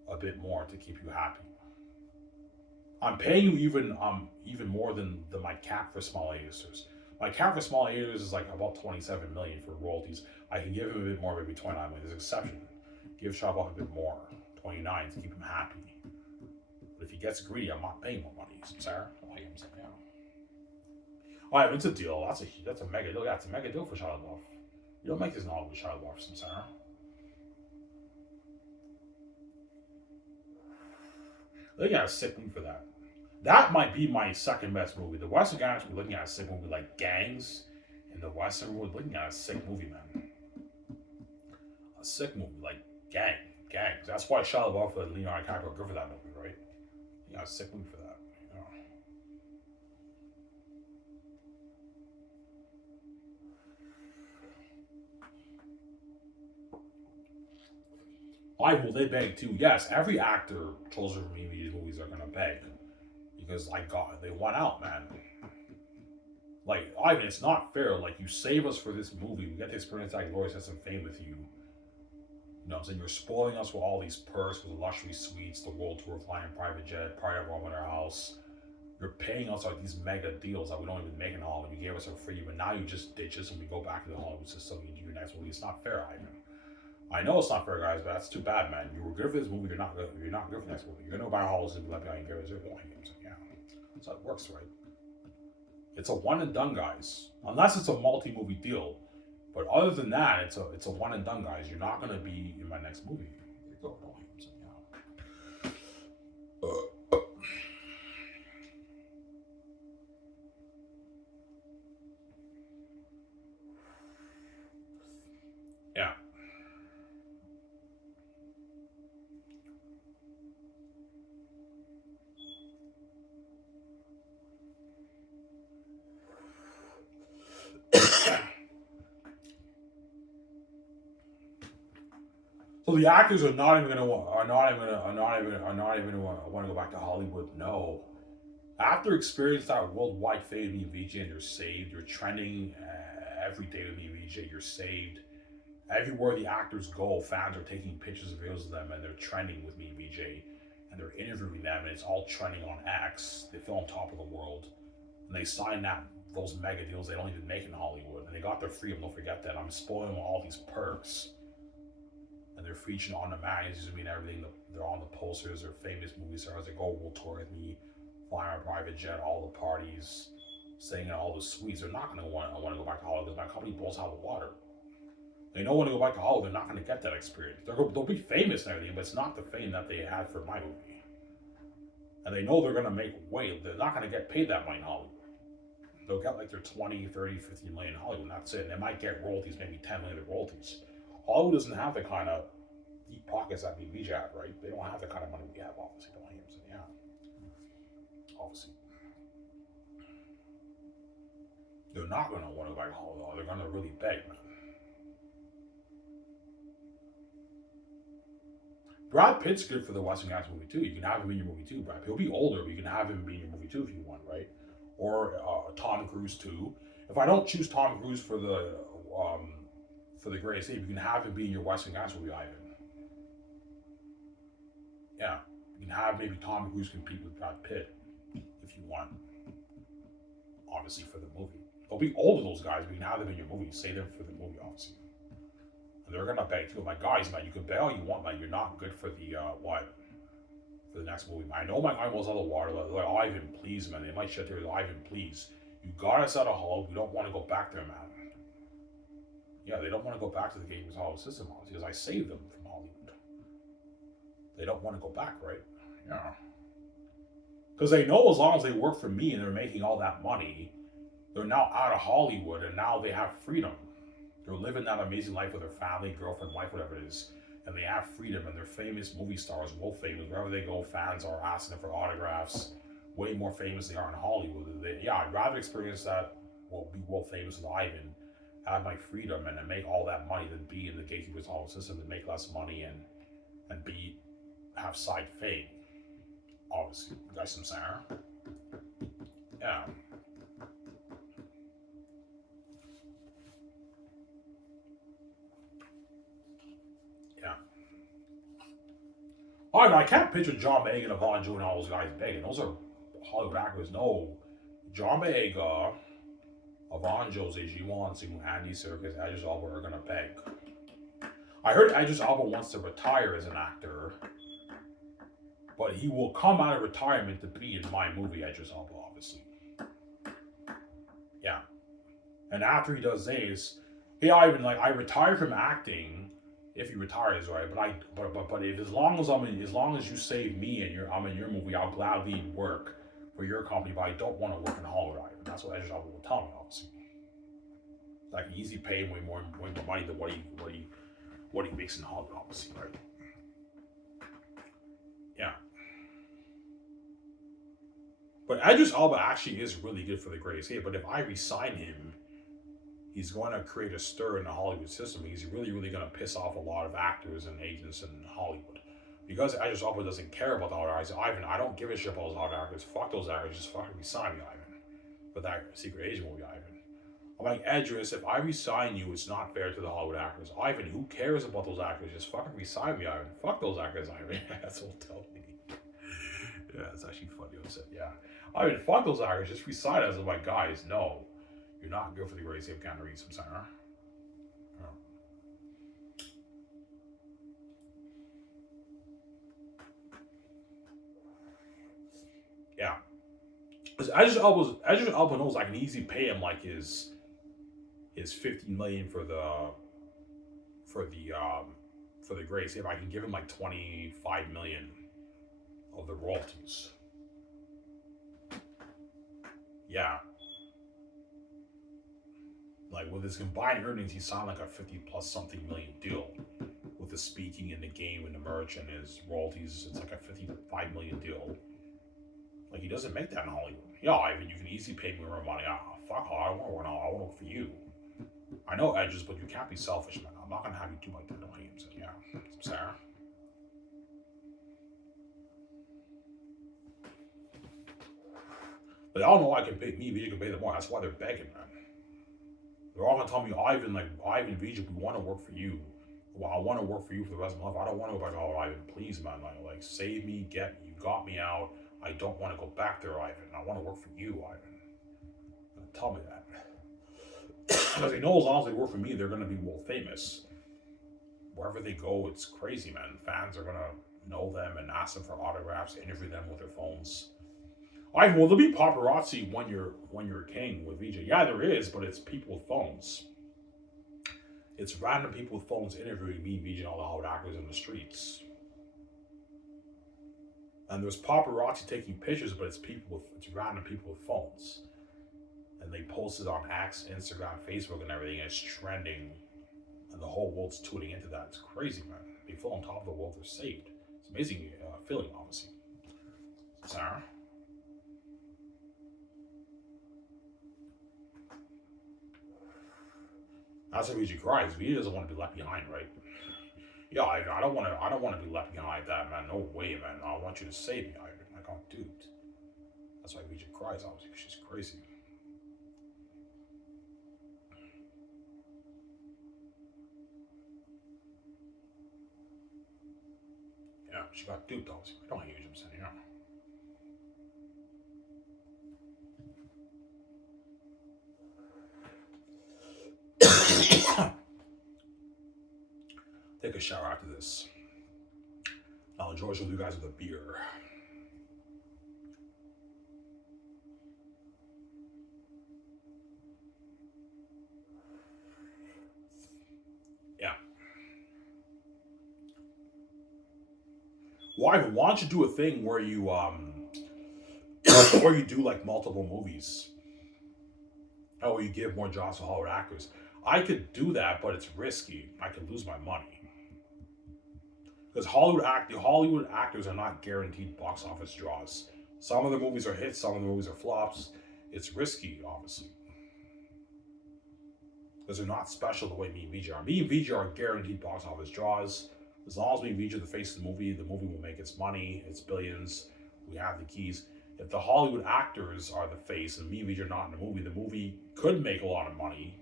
A bit more to keep you happy. I'm paying you even more than my cap for small A-listers. My cap for small A-listers is like about 27 million for royalties. I can give him a bit more, maybe 29 million. There's an exception. Give Shia LaBeouf a bit more, 29, to keep him happy. But if he gets greedy, I'm not paying more money. Sarah, like I'm saying, yeah. All right, it's a deal. That's a mega deal. Yeah, it's a mega deal for Shia LaBeouf. You don't make this novel with Shia LaBeouf, Sarah. They got a sick movie for that. That might be my second best movie. The Western Gangs, we're looking at a sick movie like Gangs. In the Western, we're looking at a sick movie, man. A sick movie like Gangs. That's why Shia LaBeouf and Leonardo DiCaprio are good for that movie, right? You got a sick movie for that. You know? Why will they beg too? Yes, every actor chosen from these movies are gonna beg. Because, like, God, they won out, man. Like, Ivan, it's not fair. Like, you save us for this movie. We get to experience that glorious sense of fame with you. You know what I'm saying? You're spoiling us with all these perks, with the luxury suites, the world tour, flying private jet, private room in our house. You're paying us like these mega deals that we don't even make in Hollywood. You gave us for free, but now you just ditch us and we go back to the Hollywood system and you do your next movie. It's not fair, Ivan. I know it's not fair, guys, but that's too bad, man. You were good for this movie. You're not good for the next movie. You're gonna go buy Hollywood and be like, I ain't good. Yeah, that's how it works, right? It's a one and done, guys. Unless it's a multi-movie deal. But other than that, it's a one and done, guys. You're not gonna be in my next movie. Yeah. So the actors are not even gonna want to go back to Hollywood. No, after experience that worldwide fame with me, VJ, and you're saved. You're trending every day with me, VJ. You're saved. Everywhere the actors go, fans are taking pictures and videos of them, and they're trending with me, VJ, and they're interviewing them, and it's all trending on X. They feel on top of the world, and they sign those mega deals they don't even make in Hollywood, and they got their freedom. Don't forget that. I'm spoiling them all these perks. And they're featured on the magazines and everything. They're on the posters. They're famous movie stars. They go world tour with me, flying a private jet, all the parties, staying in all the suites. They're not going to want to go back to Hollywood because my company blows out of water. They know when to go back to Hollywood, they're not going to get that experience. They'll be famous and everything, but it's not the fame that they had for my movie. And they know they're going to make way. They're not going to get paid that money in Hollywood. They'll get like their 20, 30, 50 million in Hollywood, and that's it. And they might get royalties, maybe 10 million of royalties. Hollywood doesn't have the kind of deep pockets that we have, right? They don't have the kind of money we have, obviously. Don't hate him, yeah. Obviously. They're not going to want to buy Hollywood. They're going to really beg, man. Brad Pitt's good for the Western Gas movie too. You can have him in your movie too, Brad Pitt. He'll be older, but you can have him be in your movie too if you want, right? Or Tom Cruise too. If I don't choose Tom Cruise for the Great Escape, you can have him be in your Western Gas movie, Ivan. Yeah, you can have maybe Tom Cruise compete with Brad Pitt if you want. Obviously for the movie, they'll be older, those guys. But you can have them in your movie. Save them for the movie, obviously. They're gonna beg too. My guys, man, you can beg all you want, man. You're not good for the for the next movie, man. I know my guy was out of the water. Like, Ivan, please, man. They might shut their Ivan, please. You got us out of Hollywood. We don't want to go back there, man. Yeah, they don't want to go back to the Games Hollywood system, because I saved them from Hollywood. They don't want to go back, right? Yeah. Because they know as long as they work for me and they're making all that money, they're now out of Hollywood and now they have freedom. They're living that amazing life with their family, girlfriend, wife, whatever it is, and they have freedom, and they're famous movie stars, world famous. Wherever they go, fans are asking them for autographs. Way more famous than they are in Hollywood. I'd rather experience that, be world famous with Ivan, have my freedom, and then make all that money than be in the Gatekeepers Hall system and make less money and have side fame. Obviously, you guys some Sarah. Yeah. I can't picture John Boyega and Yvonne Joy and all those guys begging. Those are Hollywood actors. No. John Boyega, Yvonne Jose, Jiwon Sung, Andy Serkis, Idris Elba are going to beg. I heard Idris Elba wants to retire as an actor, but he will come out of retirement to be in my movie, Idris Elba, obviously. Yeah. And after he does this, I retire from acting. If he retires, right? But if as long as you save me and I'm in your movie, I'll gladly work for your company. But I don't want to work in Hollywood either. That's what Idris Elba will tell me, obviously. I can easily pay him way more money than what he makes in Hollywood, obviously, right? Yeah. But Idris Elba actually is really good for the Great Escape. But if I resign him, he's going to create a stir in the Hollywood system. He's really, really going to piss off a lot of actors and agents in Hollywood. Because Idris Elba doesn't care about the other actors. Ivan, I don't give a shit about those other actors. Fuck those actors. Just fucking resign me, Ivan. But that secret agent movie, Ivan. I'm like, Idris, if I resign you, it's not fair to the Hollywood actors. Ivan, who cares about those actors? Just fucking resign me, Ivan. Fuck those actors, Ivan. That's what he'll tell me. Yeah, it's actually funny what I said. Yeah. Ivan, fuck those actors. Just resign us. I'm like, guys, no. You're not good for the Great Escape. Can't read some center. Yeah. Because Idris Elba knows I can easily pay him like his 15 million for the Great Escape. I can give him like 25 million of the royalties. Yeah. Like with his combined earnings, he signed like a 50 plus something million deal with the speaking and the game and the merch and his royalties. It's like a 55 million deal. Like he doesn't make that in Hollywood. Yeah, I mean you can easily pay me more money. Fuck, I want to work. I want to work for you. I know edges, but you can't be selfish, man. I'm not gonna have you do like that. No games. Yeah, Sarah. They all know I can pay me. Vijay can pay them more. That's why they're begging, man. They're all gonna tell me, Ivan, Vijay, we want to work for you. Well, I want to work for you for the rest of my life. I don't want to go back. Oh, Ivan, please, man. Like, save me, get me. You got me out. I don't want to go back there, Ivan. I want to work for you, Ivan. Tell me that. Because they know as long as they work for me, they're going to be world famous. Wherever they go, it's crazy, man. Fans are going to know them and ask them for autographs, interview them with their phones. Well, there'll be paparazzi when you're king with Vijay. Yeah, there is, but it's people with phones. It's random people with phones interviewing me, Vijay, and all the Hollywood actors in the streets. And there's paparazzi taking pictures, but it's random people with phones. and they post it on X, Instagram, Facebook, and everything, and it's trending, and the whole world's tuning into that. It's crazy, man. They feel on top of the world, they're saved. It's amazing feeling, obviously. Sarah? That's why VG cries. VG doesn't want to be left behind, right? Yeah, I don't want to. I don't want to be left behind like that, man. No way, man. I want you to save me. I can't do it. That's why VG cries. Obviously, she's crazy. Yeah, she got duped. Obviously, I don't hate you. I'm saying, yeah. Take a shower after this. I'll enjoy with you guys with a beer. Yeah. Why don't you do a thing where you or you do like multiple movies? Or you give more jobs to Hollywood actors. I could do that, but it's risky. I could lose my money. Because Hollywood actors are not guaranteed box office draws. Some of the movies are hits, some of the movies are flops. It's risky, obviously. Because they're not special the way me and VJ are. Me and VJ are guaranteed box office draws. As long as we and VJ are the face of the movie will make its money, its billions. We have the keys. If the Hollywood actors are the face and me and VJ are not in the movie could make a lot of money,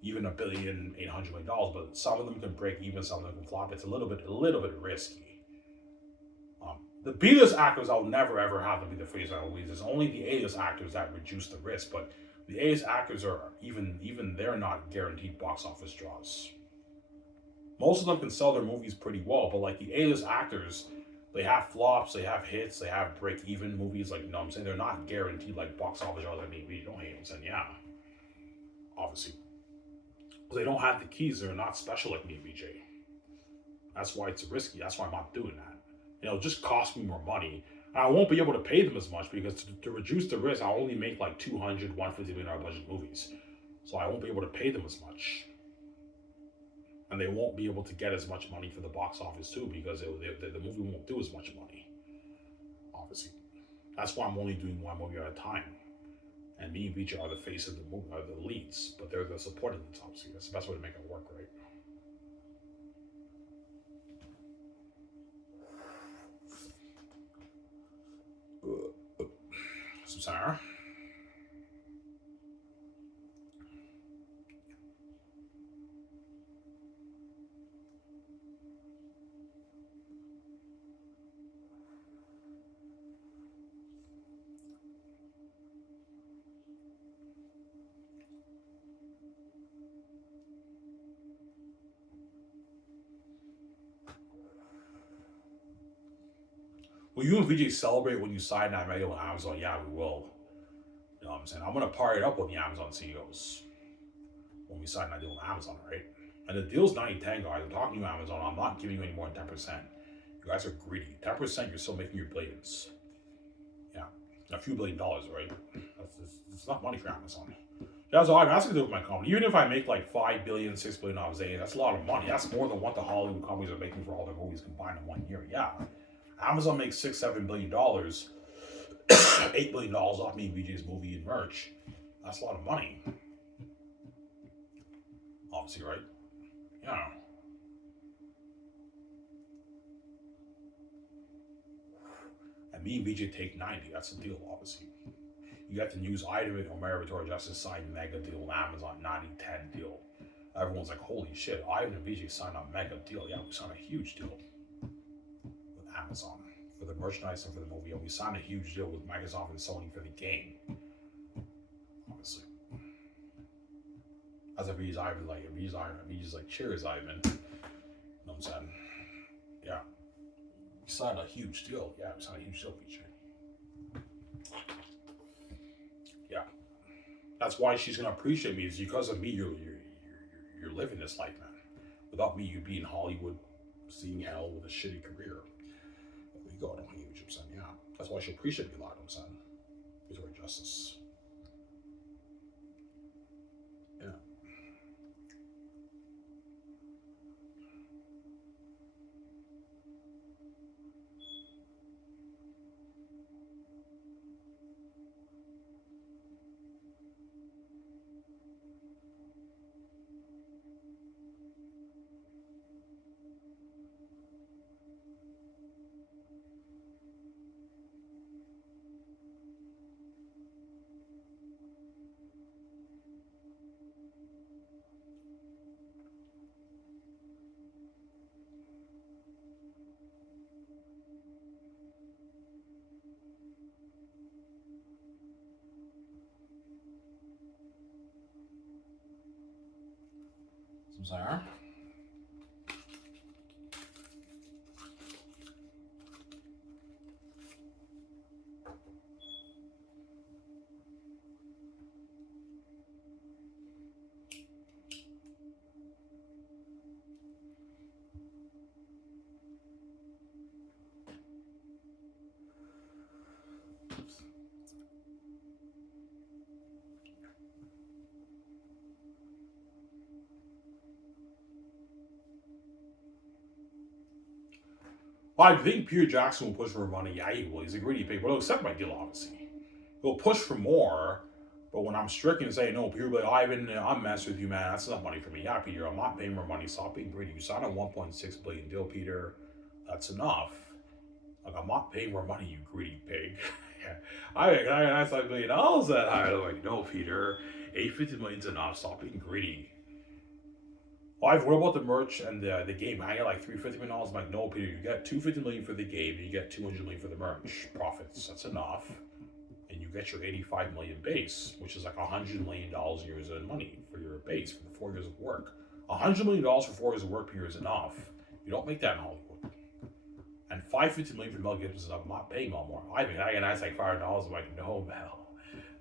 even $1,800,000,000, but some of them can break even, some of them can flop. It's a little bit risky. The B-list actors, I'll never ever have them be the face of movies. It's only the A-list actors that reduce the risk, but the A-list actors are even they're not guaranteed box office draws. Most of them can sell their movies pretty well, but like the A-list actors, they have flops, they have hits, they have break-even movies. Like, you know what I'm saying? They're not guaranteed like box office draws. I mean, we don't hate them saying, yeah, obviously. They don't have the keys. They're not special like me and VJ. That's why it's risky. That's why I'm not doing that. It'll just cost me more money. And I won't be able to pay them as much because to reduce the risk, I'll only make like $200, $150 million budget movies. So I won't be able to pay them as much. And they won't be able to get as much money for the box office too because the movie won't do as much money. Obviously. That's why I'm only doing one movie at a time. And me and VJ are the face of the movie, are the leads, but they're the supporting leads, obviously. That's the best way to make it work, right? So, Sarah? Will you and VJ celebrate when you sign that deal with Amazon? Yeah, we will. You know what I'm saying? I'm going to party it up with the Amazon CEOs when we sign that deal with Amazon, right? And the deal's 90-10, guys. I'm talking to Amazon. I'm not giving you any more than 10%. You guys are greedy. 10%, you're still making your billions. Yeah. A few $1 billion, right? It's not money for Amazon. That's all I'm asking to do with my company. Even if I make like $5 billion, $6 billion a day, that's a lot of money. That's more than what the Hollywood companies are making for all their movies combined in 1 year. Yeah. Amazon makes $6-7 billion, $8 billion off me and VJ's movie and merch. That's a lot of money. Obviously, right? Yeah. And me and VJ take 90. That's the deal, obviously. You got the news item in America Victoria Justice signed mega deal with Amazon, 90-10 deal. Everyone's like, holy shit, Ivan and VJ signed a mega deal. Yeah, we signed a huge deal with Amazon for the merchandise and for the movie. And we signed a huge deal with Microsoft and Sony for the game. Obviously. As a VJ's Ivan, VJ's like, cheers, Ivan. You know what I'm saying? Yeah. We signed a huge deal. Yeah, we signed a huge deal, VJ. Yeah. That's why she's gonna appreciate me. Is because of me. You're living this life, man. Without me, you'd be in Hollywood, seeing hell with a shitty career. There you go. I don't hate you. I'm saying, yeah. That's why she appreciates me a lot. I'm saying, Victoria Justice. Sorry. Well, I think Peter Jackson will push for money. Yeah, he will. He's a greedy pig, but he'll accept my deal, obviously. He'll push for more, but when I'm strict and say no, Peter will be like, Ivan, I'm messing with you, man. That's enough money for me. Yeah, Peter, I'm not paying more money. Stop being greedy. You signed a 1.6 billion deal, Peter. That's enough. Like, I'm not paying more money, you greedy pig. Yeah. I thought $1 million that high. I'm like, no, Peter. 850 million's enough. Stop being greedy. Well, what about the merch and the game? I got like $350 million. I'm like, no, Peter, you got $250 million for the game, and you get $200 million for the merch profits. That's enough, and you get your 85 million base, which is like $100 million years of money for your base for the 4 years of work. $100 million for 4 years of work period is enough. You don't make that in Hollywood. And $550 million for Mel Gibson is enough. I'm not paying no more. I mean, I asked like $500. I'm like, no, Mel.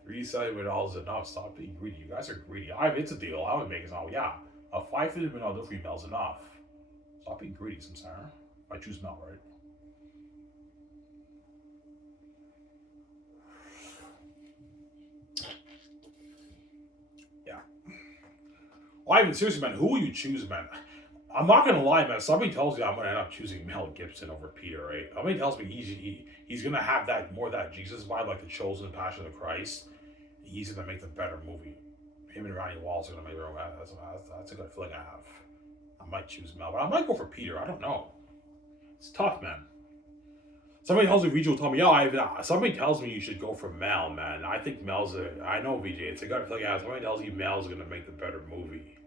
$370 million is enough. Stop being greedy. You guys are greedy. It's a deal. I would make it all. Yeah. A $550 million deal for you, Mel's enough. Stop being greedy, Samsara. I choose Mel, right? Yeah. Well, Ivan, seriously, man, who will you choose, man? I'm not gonna lie, man. Somebody tells me I'm gonna end up choosing Mel Gibson over Peter, right? Somebody tells me he's gonna have that more of that Jesus vibe, like the Chosen, Passion of Christ. He's gonna make the better movie. Him and Ronnie Walls are gonna make their own. That's a good feeling I have. I might choose Mel, but I might go for Peter. I don't know. It's tough, man. Somebody tells me VJ will tell me, somebody tells me you should go for Mel, man. I think Mel's I know VJ. It's a gut feeling I have. Somebody tells you Mel's gonna make the better movie.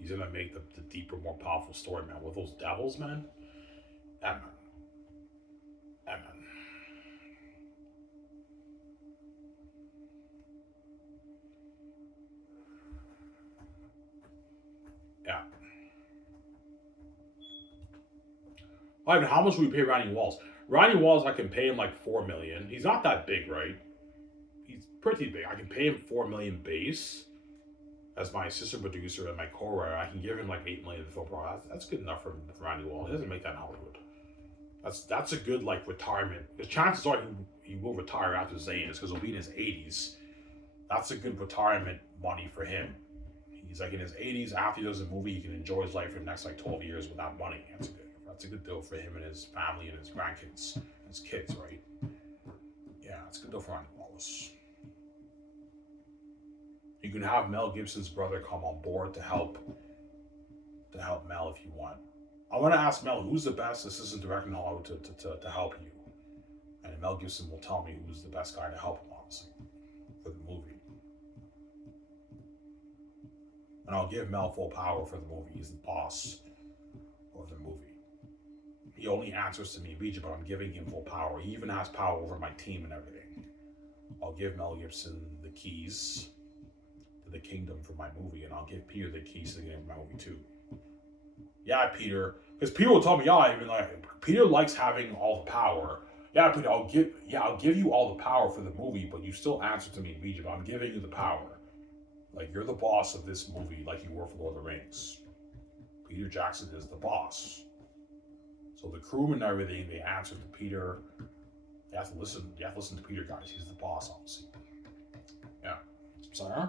He's gonna make the deeper, more powerful story, man. With those devils, man. Yeah, man. Yeah, man. Yeah. Ivan, how much would we pay Ronnie Walls? Ronnie Walls, I can pay him like $4 million. He's not that big, right? He's pretty big. I can pay him $4 million base as my assistant producer and my co-writer. I can give him like $8 million to film pro. That's good enough for Ronnie Walls. He doesn't make that in Hollywood. That's a good like retirement. The chances are he will retire after Xanus because he'll be in his 80s. That's a good retirement money for him. He's like in his 80s. After he does a movie, he can enjoy his life for the next like 12 years without money. That's a good deal for him and his family and his grandkids, and his kids, right? Yeah, it's a good deal for Ronnie Wallace. You can have Mel Gibson's brother come on board to help Mel if you want. I want to ask Mel who's the best assistant director in Hollywood to help you, and Mel Gibson will tell me who's the best guy to help him, honestly, for the movie. And I'll give Mel full power for the movie. He's the boss of the movie. He only answers to me, VJ, but I'm giving him full power. He even has power over my team and everything. I'll give Mel Gibson the keys to the kingdom for my movie, and I'll give Peter the keys to the kingdom for my movie too. Yeah, Peter, because Peter will tell me, Peter likes having all the power. Yeah, Peter, I'll give you all the power for the movie, but you still answer to me, VJ, but I'm giving you the power. Like, you're the boss of this movie, like you were for Lord of the Rings. Peter Jackson is the boss. So the crewmen and everything, they answer to Peter. You have to listen to Peter, guys. He's the boss, obviously. Yeah. Sorry?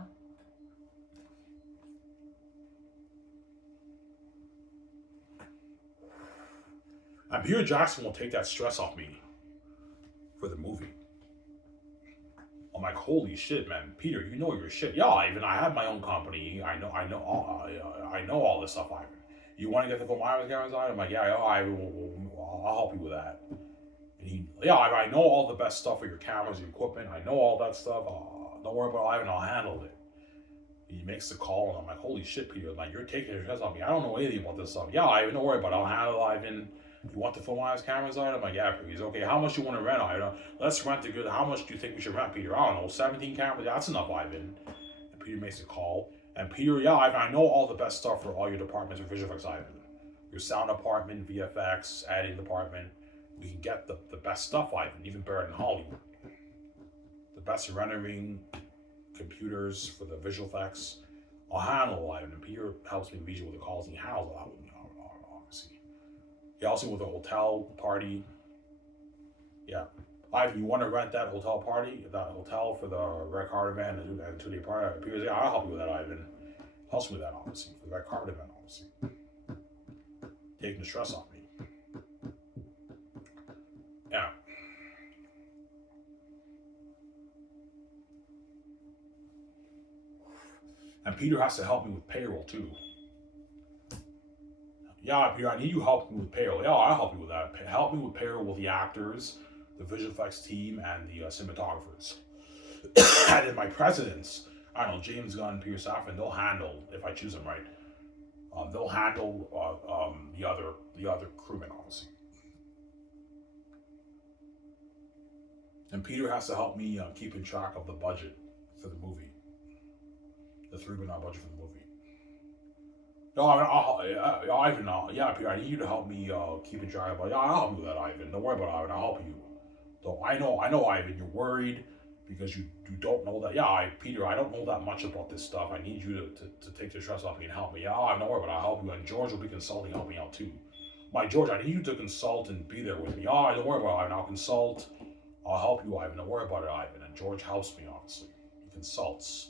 And Peter Jackson will take that stress off me for the movie. I'm like, holy shit, man, Peter, you know your shit. Yeah, Ivan, I have my own company. I know all this stuff, Ivan. You want to get the film cameras on? I'm like, yeah, Ivan, I'll help you with that. And I know all the best stuff for your cameras, your equipment. I know all that stuff. Don't worry about it, Ivan. I'll handle it. He makes the call, and I'm like, holy shit, Peter, like, you're taking your stress off me. I don't know anything about this stuff. Yeah, Ivan, don't worry about it. I'll handle it, Ivan. You want the film cameras on? I'm like, yeah, please. Okay, how much you want to rent? Let's rent the good. How much do you think we should rent, Peter? I don't know, 17 cameras. That's enough, Ivan. And Peter makes a call. And Peter, yeah, I know all the best stuff for all your departments for visual effects, Ivan. Your sound department, VFX, editing department. We can get the best stuff, Ivan, even better than Hollywood. The best rendering, computers for the visual effects. I'll handle Ivan, and Peter helps me visual with the calls. He handles that with me, obviously. He helps me with the hotel party. Yeah. Ivan, you want to rent that hotel party, that hotel for the red carpet event and 2-day party? Peter's like, I'll help you with that, Ivan. Helps me with that, obviously. For the red carpet event, obviously. Taking the stress off me. Yeah. And Peter has to help me with payroll too. Yeah, Peter, I need you help me with payroll. Yeah, I'll help you with that. Help me with payroll with the actors, the visual effects team, and the cinematographers. And then my presidents, I don't know, James Gunn, Peter Safran, they'll handle, if I choose them right, they'll handle the other crewmen, obviously. And Peter has to help me keeping track of the budget for the movie, the $3 million budget for the movie. No, Ivan, yeah, Peter, I need you to help me keeping track of it. Yeah, I'll help you with that, Ivan. Don't worry about it, Ivan. I'll help you. So I know, Ivan, you're worried because you don't know that. Yeah, Peter, I don't know that much about this stuff. I need you to take the stress off me and help me. Yeah, don't worry about it. I'll help you. And George will be consulting, help me out too. George, I need you to consult and be there with me. Don't worry about it, Ivan. I'll consult. I'll help you, Ivan. Don't worry about it, Ivan. And George helps me, obviously. He consults.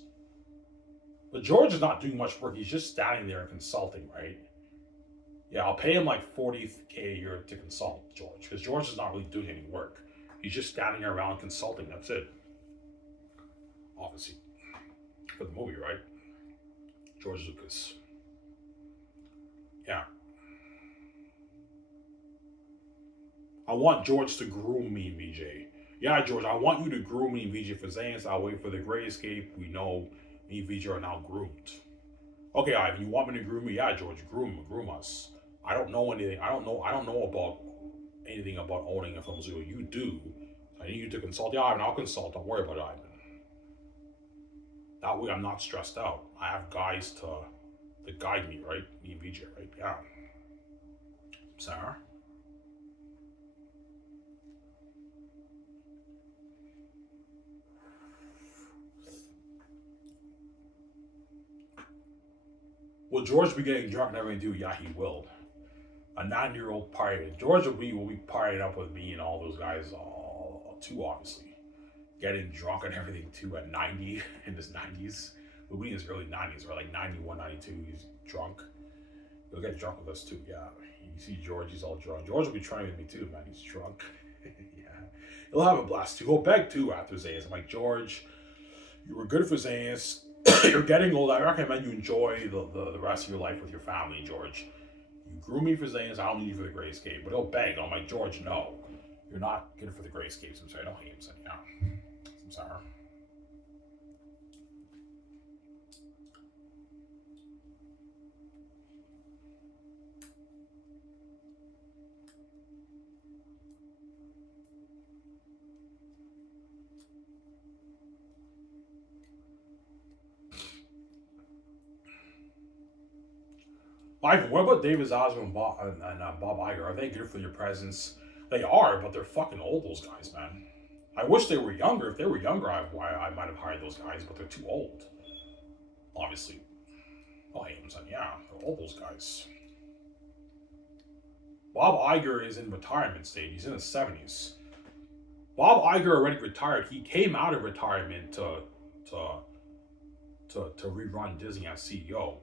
But George is not doing much work. He's just standing there and consulting, right? Yeah, I'll pay him like $40K a year to consult George, because George is not really doing any work. He's just standing around consulting. That's it. Obviously. For the movie, right? George Lucas. Yeah. I want George to groom me, VJ. Yeah, George, I want you to groom me, VJ, for Xanus. I'll wait for the Great Escape. We know me and VJ are now groomed. Okay, Ivan, you want me to groom me? Yeah, George, groom us. I don't know anything. I don't know about anything about owning a film studio. You do. I need you to consult. Yeah, Ivan, I'll consult. Don't worry about it, Ivan. That way I'm not stressed out. I have guys to guide me, right? Me and VJ, right? Yeah. Sarah? Will George be getting drunk and everything too? Yeah, he will. A 9-year-old party. George will be partying up with me and all those guys too, obviously. Getting drunk and everything too at 90, in his 90s. We'll be in his early 90s, or like 91, 92, he's drunk. He'll get drunk with us too, yeah. You see George, he's all drunk. George will be trying with me too, man, he's drunk. Yeah. He'll have a blast too. He'll beg too after Xanus. I'm like, George, you were good for Xanus. You're getting old. I recommend you enjoy the rest of your life with your family, George. You grew me for Xanus. I don't need you for the Great Escape. But he'll beg. I'm like, George, no. You're not good for the Great Escape. I'm sorry. I don't hate him. So, yeah. I'm sorry. Ivan, what about David Zaslav and Bob Iger? Are they good for your presence? They are, but they're fucking old, those guys, man. I wish they were younger. If they were younger, I might have hired those guys, but they're too old. Obviously. Oh, hey, I'm saying, yeah, they're old, those guys. Bob Iger is in retirement stage. He's in his 70s. Bob Iger already retired. He came out of retirement to rerun Disney as CEO.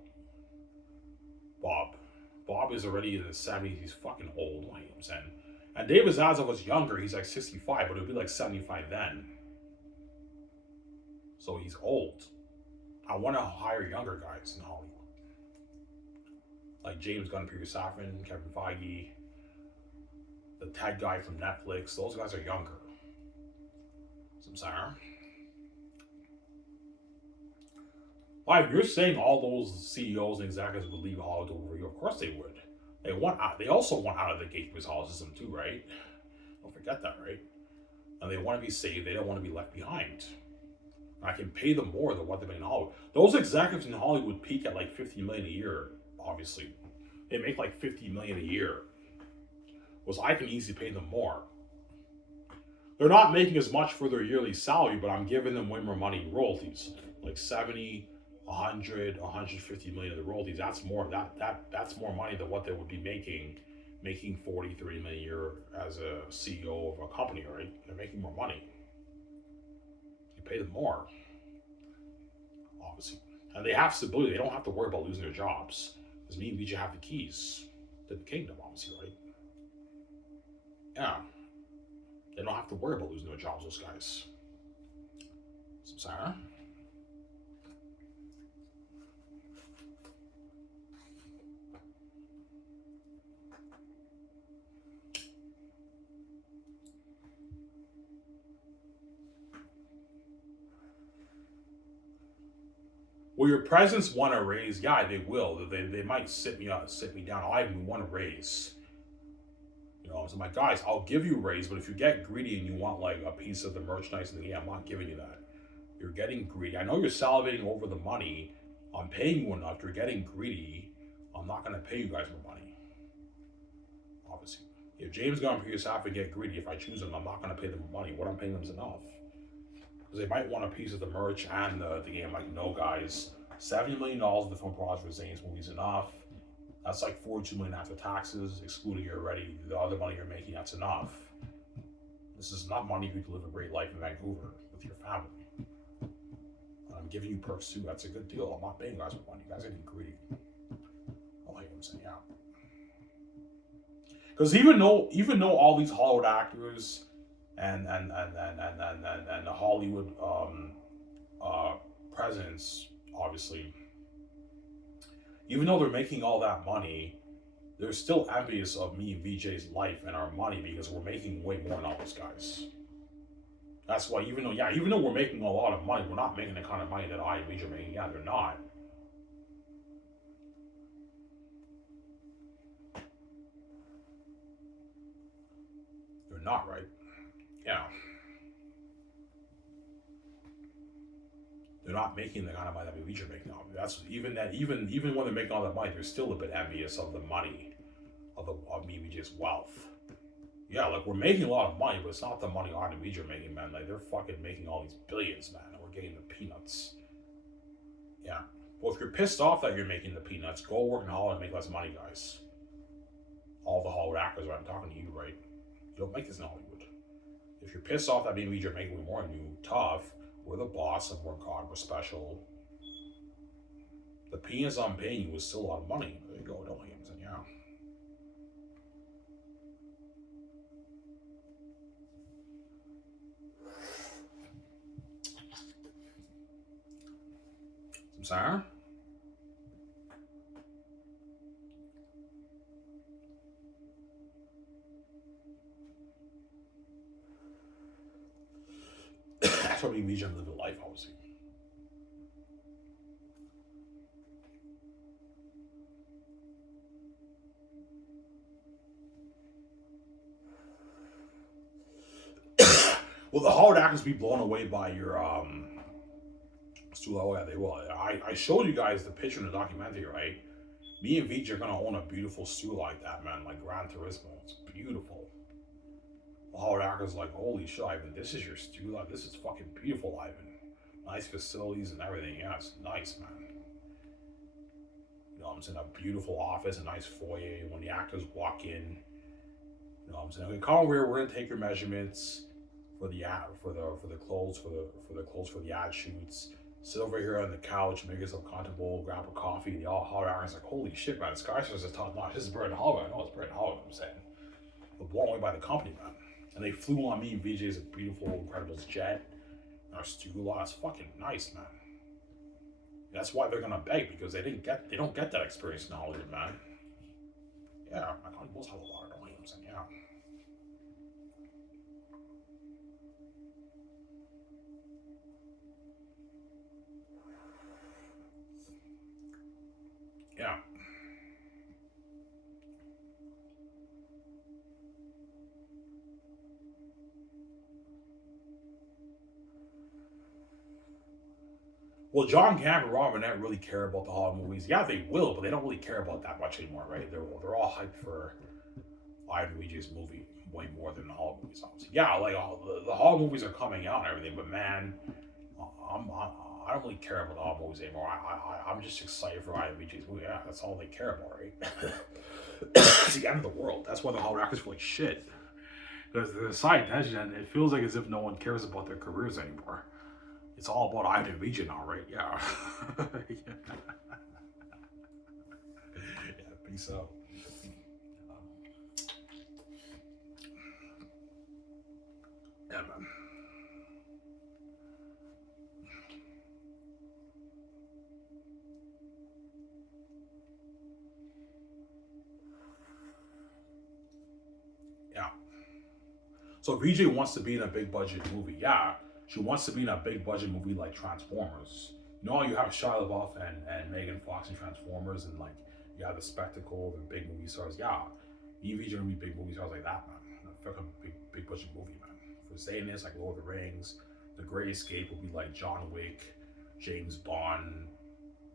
Bob is already in his 70s. He's fucking old, you know what I'm saying? And David Zaslav was younger. He's like 65, but it would be like 75 then. So he's old. I want to hire younger guys in Hollywood. Like James Gunn, Peter Safran, Kevin Feige, the Ted guy from Netflix. Those guys are younger. Some sorry. Why, if you're saying all those CEOs and executives would leave Hollywood over you, of course they would. They also want out of the gate Hollywood system too, right? Don't forget that, right? And they want to be saved. They don't want to be left behind. I can pay them more than what they make in Hollywood. Those executives in Hollywood peak at like 50 million a year. Obviously, they make like 50 million a year. Was I can easily pay them more. They're not making as much for their yearly salary, but I'm giving them way more money in royalties, like 70, 100, 150 million of the royalties. That's more. That's more money than what they would be making 40, 30 million a year as a CEO of a company. Right? They're making more money. You pay them more, obviously, and they have stability. They don't have to worry about losing their jobs. Because me and BJ have the keys to the kingdom, obviously, right? Yeah. They don't have to worry about losing their jobs, those guys. Sarah? Will your presidents want to raise? Yeah, they will. They might sit me up, sit me down. I even want to raise. You know, so my guys, I'll give you a raise, but if you get greedy and you want like a piece of the merchandise in the game, I'm not giving you that. You're getting greedy. I know you're salivating over the money. I'm paying you enough. You're getting greedy. I'm not going to pay you guys more money. Obviously. If James going to yourself and get greedy, if I choose them, I'm not going to pay them money. What I'm paying them is enough. Because they might want a piece of the merch and the game. Like, no, guys, $70 million of the film products for Zane's movies enough. That's like $42 million after taxes, excluding your already the other money you're making. That's enough. This is not money for you to live a great life in Vancouver with your family. I'm giving you perks too. That's a good deal. I'm not paying you guys with money. You guys are getting greedy. I like what I'm saying, yeah. Because even though all these Hollywood actors and the Hollywood presidents, obviously, even though they're making all that money, they're still envious of me and VJ's life and our money because we're making way more than all those guys. That's why even though we're making a lot of money, we're not making the kind of money that I and VJ are making. Yeah, they're not. They're not, right? Yeah. They're not making the kind of money that we are making now. That's even when they're making all that money, they're still a bit envious of the money of me and VJ's wealth. Yeah, like we're making a lot of money, but it's not the money I and VJ are making, man. Like they're fucking making all these billions, man, and we're getting the peanuts. Yeah. Well, if you're pissed off that you're making the peanuts, go work in Hollywood and make less money, guys. All the Hollywood actors, right? I'm talking to you, right? You don't make this in Hollywood. If you're pissed off that me and VJ are making more than you, tough. We're the boss and we're God, we're special. The peanuts I'm paying you is still a lot of money. There you go, don't like him, yeah. Some sour? That's what me and VJ live a life, obviously. Will the Hollywood actors be blown away by your stool? Oh yeah, they will. I showed you guys the picture in the documentary, right? Me and VJ are gonna own a beautiful stool like that, man, like Gran Turismo. It's beautiful. The Hollywood actors like, holy shit, Ivan, this is your stool. This is fucking beautiful, Ivan. Nice facilities and everything. Yeah, it's nice, man. You know what I'm saying? A beautiful office, a nice foyer. When the actors walk in, you know what I'm saying? Okay, come over here. We're gonna take your measurements for the ad, for the clothes for the ad shoots. Sit over here on the couch, make yourself comfortable, grab a coffee. And the all Hollywood actors like, holy shit, man! Skyscraper's is top notch. This is Britain Hollywood. I know it's Britain Hollywood. I'm saying, they're blown away by the company, man. And they flew on me and VJ's a beautiful, incredible jet. Our studio is fucking nice, man. That's why they're gonna beg because they don't get that experience in Hollywood, man. Yeah, my God, was hella water, don't you know what I'm saying? Yeah. Yeah. Well, John Cameron and Rob Arnett really care about the Hollywood movies. Yeah, they will, but they don't really care about that much anymore, right? They're all hyped for Ivan Luigi's movie way more than the Hollywood movies. Obviously. Yeah, like all the Hollywood movies are coming out and everything, but man, I don't really care about the Hollywood movies anymore. I'm just excited for Ivan Luigi's movie. Yeah, that's all they care about, right? It's the end of the world. That's why the Hollywood actors feel like shit. Because the side attention, and it feels like as if no one cares about their careers anymore. It's all about Ivan and Vijay now, right? Yeah. Yeah. Peace out. Yeah, man. Yeah. So Vijay wants to be in a big budget movie. Yeah. She wants to be in a big budget movie like Transformers. You know, you have Shia LaBeouf and Megan Fox in Transformers, and like you have the spectacle, the big movie stars. Yeah, Evie's gonna be big movie stars like that, man. A fucking big budget movie, man. For saying this, like Lord of the Rings, The Great Escape will be like John Wick, James Bond,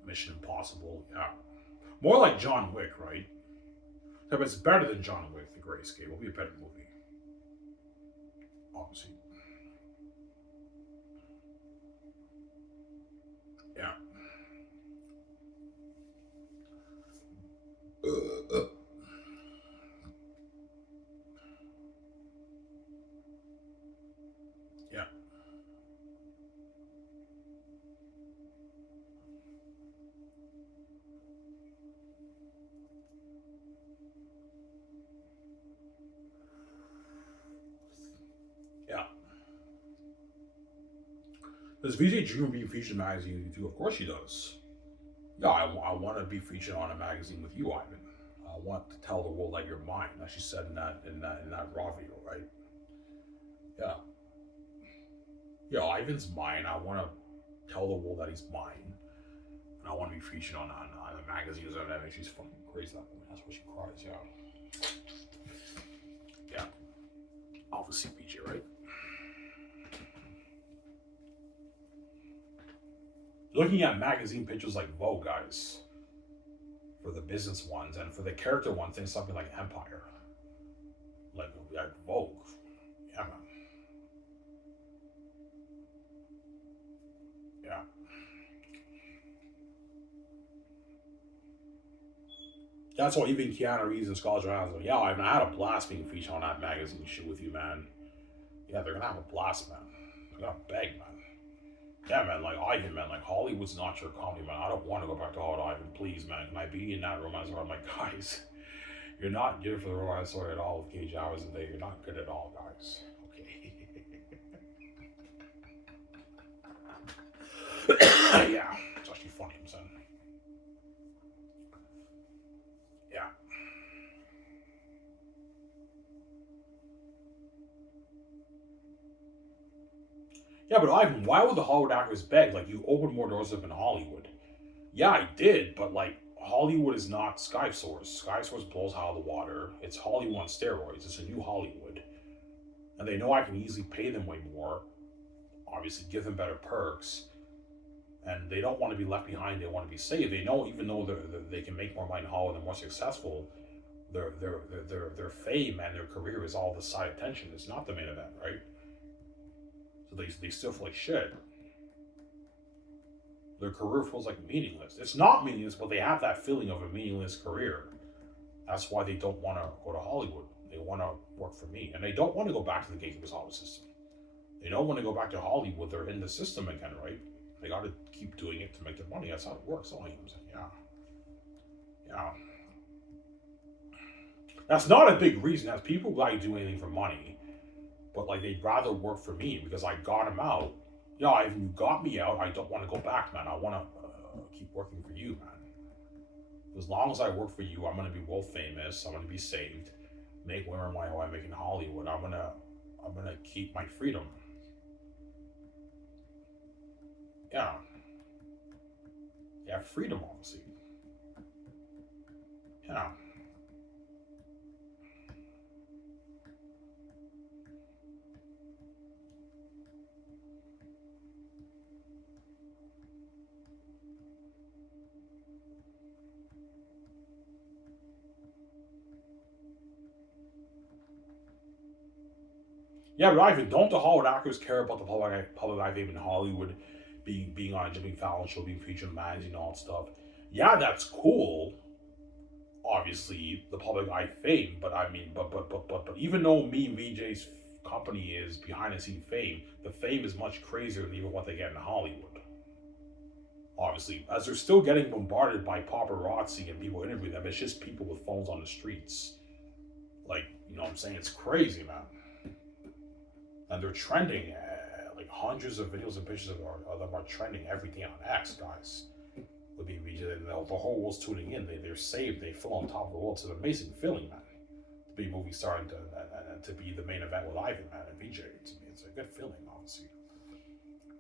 Mission Impossible. Yeah, more like John Wick, right? Yeah, but it's better than John Wick. The Great Escape will be a better movie, obviously. Yeah. Uh, yeah. Yeah. Does VJ Jr. being featured in magazine with you? Of course she does. Yeah, I want to be featured on a magazine with you, Ivan. I want to tell the world that you're mine, as she said in that raw video, right? Yeah, yeah. Ivan's mine. I want to tell the world that he's mine, and I want to be featured on a magazine or something. She's fucking crazy. That woman. That's why she cries. Yeah, yeah. Obviously, feature, right? Looking at magazine pictures like Vogue, guys, for the business ones, and for the character ones, think something like Empire, like Vogue. Yeah, man. Yeah. That's why even Keanu Reeves and Scarlett Johansson, yeah, I had a blast being featured on that magazine shit with you, man. Yeah, they're gonna have a blast, man. They're gonna beg, man. Yeah, man, like Ivan, man, like Hollywood's not your comedy, man. I don't want to go back to Hollywood, Ivan. Please, man, can I be in that romance story? I'm like, guys, you're not good for the romance story at all with Gage Hours a day. You're not good at all, guys. Okay. Yeah, it's actually funny, I'm saying. Yeah. Yeah, but Ivan, why would the Hollywood actors beg? Like, you opened more doors up in Hollywood. Yeah, I did, but like, Hollywood is not Sky Source. Sky Source blows out of the water. It's Hollywood on steroids. It's a new Hollywood. And they know I can easily pay them way more, obviously, give them better perks. And they don't want to be left behind. They want to be saved. They know, even though they can make more money in Hollywood and more successful, their fame and their career is all the side attention. It's not the main event, right? So they still feel like shit. Their career feels like meaningless. It's not meaningless, but they have that feeling of a meaningless career. That's why they don't want to go to Hollywood. They want to work for me. And they don't want to go back to the gatekeepers Hollywood system. They don't want to go back to Hollywood. They're in the system again, right? They got to keep doing it to make their money. That's how it works. All I'm saying. Yeah. Yeah. That's not a big reason. That's people like do anything for money. But like they'd rather work for me because I got them out. Yeah, if you got me out, I don't want to go back, man. I want to keep working for you, man. As long as I work for you, I'm gonna be world famous. I'm gonna be saved. Make women my way. Make in Hollywood. I'm gonna keep my freedom. Yeah, yeah, freedom, obviously. Yeah, Yeah, but Ivan, don't the Hollywood actors care about the public eye fame in Hollywood, being on a Jimmy Fallon show, being featured in magazine, all that stuff? Yeah, that's cool. Obviously, the public eye fame, but I mean, but even though me and VJ's company is behind the scene fame, the fame is much crazier than even what they get in Hollywood. Obviously, as they're still getting bombarded by paparazzi and people interviewing them, it's just people with phones on the streets. Like, you know what I'm saying? It's crazy, man. And they're trending. Like hundreds of videos and pictures of them are trending every day on X, guys. Would be the whole world's tuning in. They're saved. They feel on top of the world. It's an amazing feeling, man. To be a movie star and to be the main event with Ivan, man, and VJ. It's a good feeling, obviously.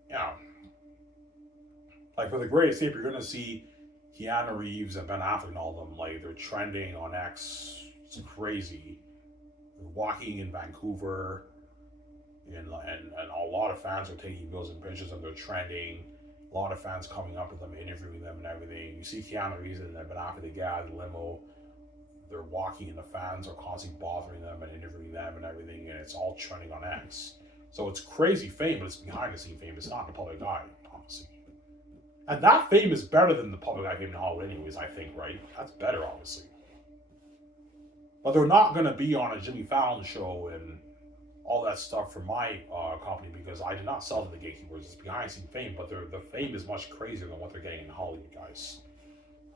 Yeah. Like for the Great Escape, you're gonna see Keanu Reeves and Ben Affleck and all of them. Like they're trending on X. It's crazy. They're walking in Vancouver. And a lot of fans are taking videos and pictures and they're trending. A lot of fans coming up to them, interviewing them and everything. You see Keanu Reeves and Ben Affleck, they get out of the limo. They're walking and the fans are constantly bothering them and interviewing them and everything. And it's all trending on X. So it's crazy fame, but it's behind the scene fame. It's not in the public eye, obviously. And that fame is better than the public eye fame in Hollywood anyways, I think, right? That's better, obviously. But they're not going to be on a Jimmy Fallon show and all that stuff for my company because I did not sell to the gatekeepers. It's behind the scene fame, but the fame is much crazier than what they're getting in Hollywood, guys.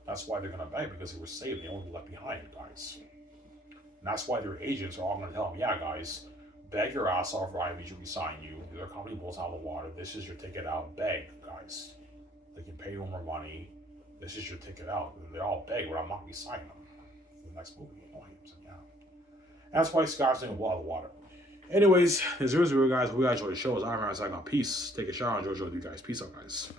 That's why they're going to beg, because they were saved. They won't be left behind, guys. And that's why their agents are all going to tell them, yeah, guys, beg your ass off, Ryan, we should resign you. Their company blows out of the water. This is your ticket out. Beg, guys. They can pay you more money. This is your ticket out. They all beg, but I'm not resigning them for the next movie. Yeah. And that's why Scott's going to blow out of the water. Anyways, it's 0-0, guys. Hope you guys enjoyed the show. It's Iron Man. Peace. Take a shower. Enjoy with you guys. Peace out, guys.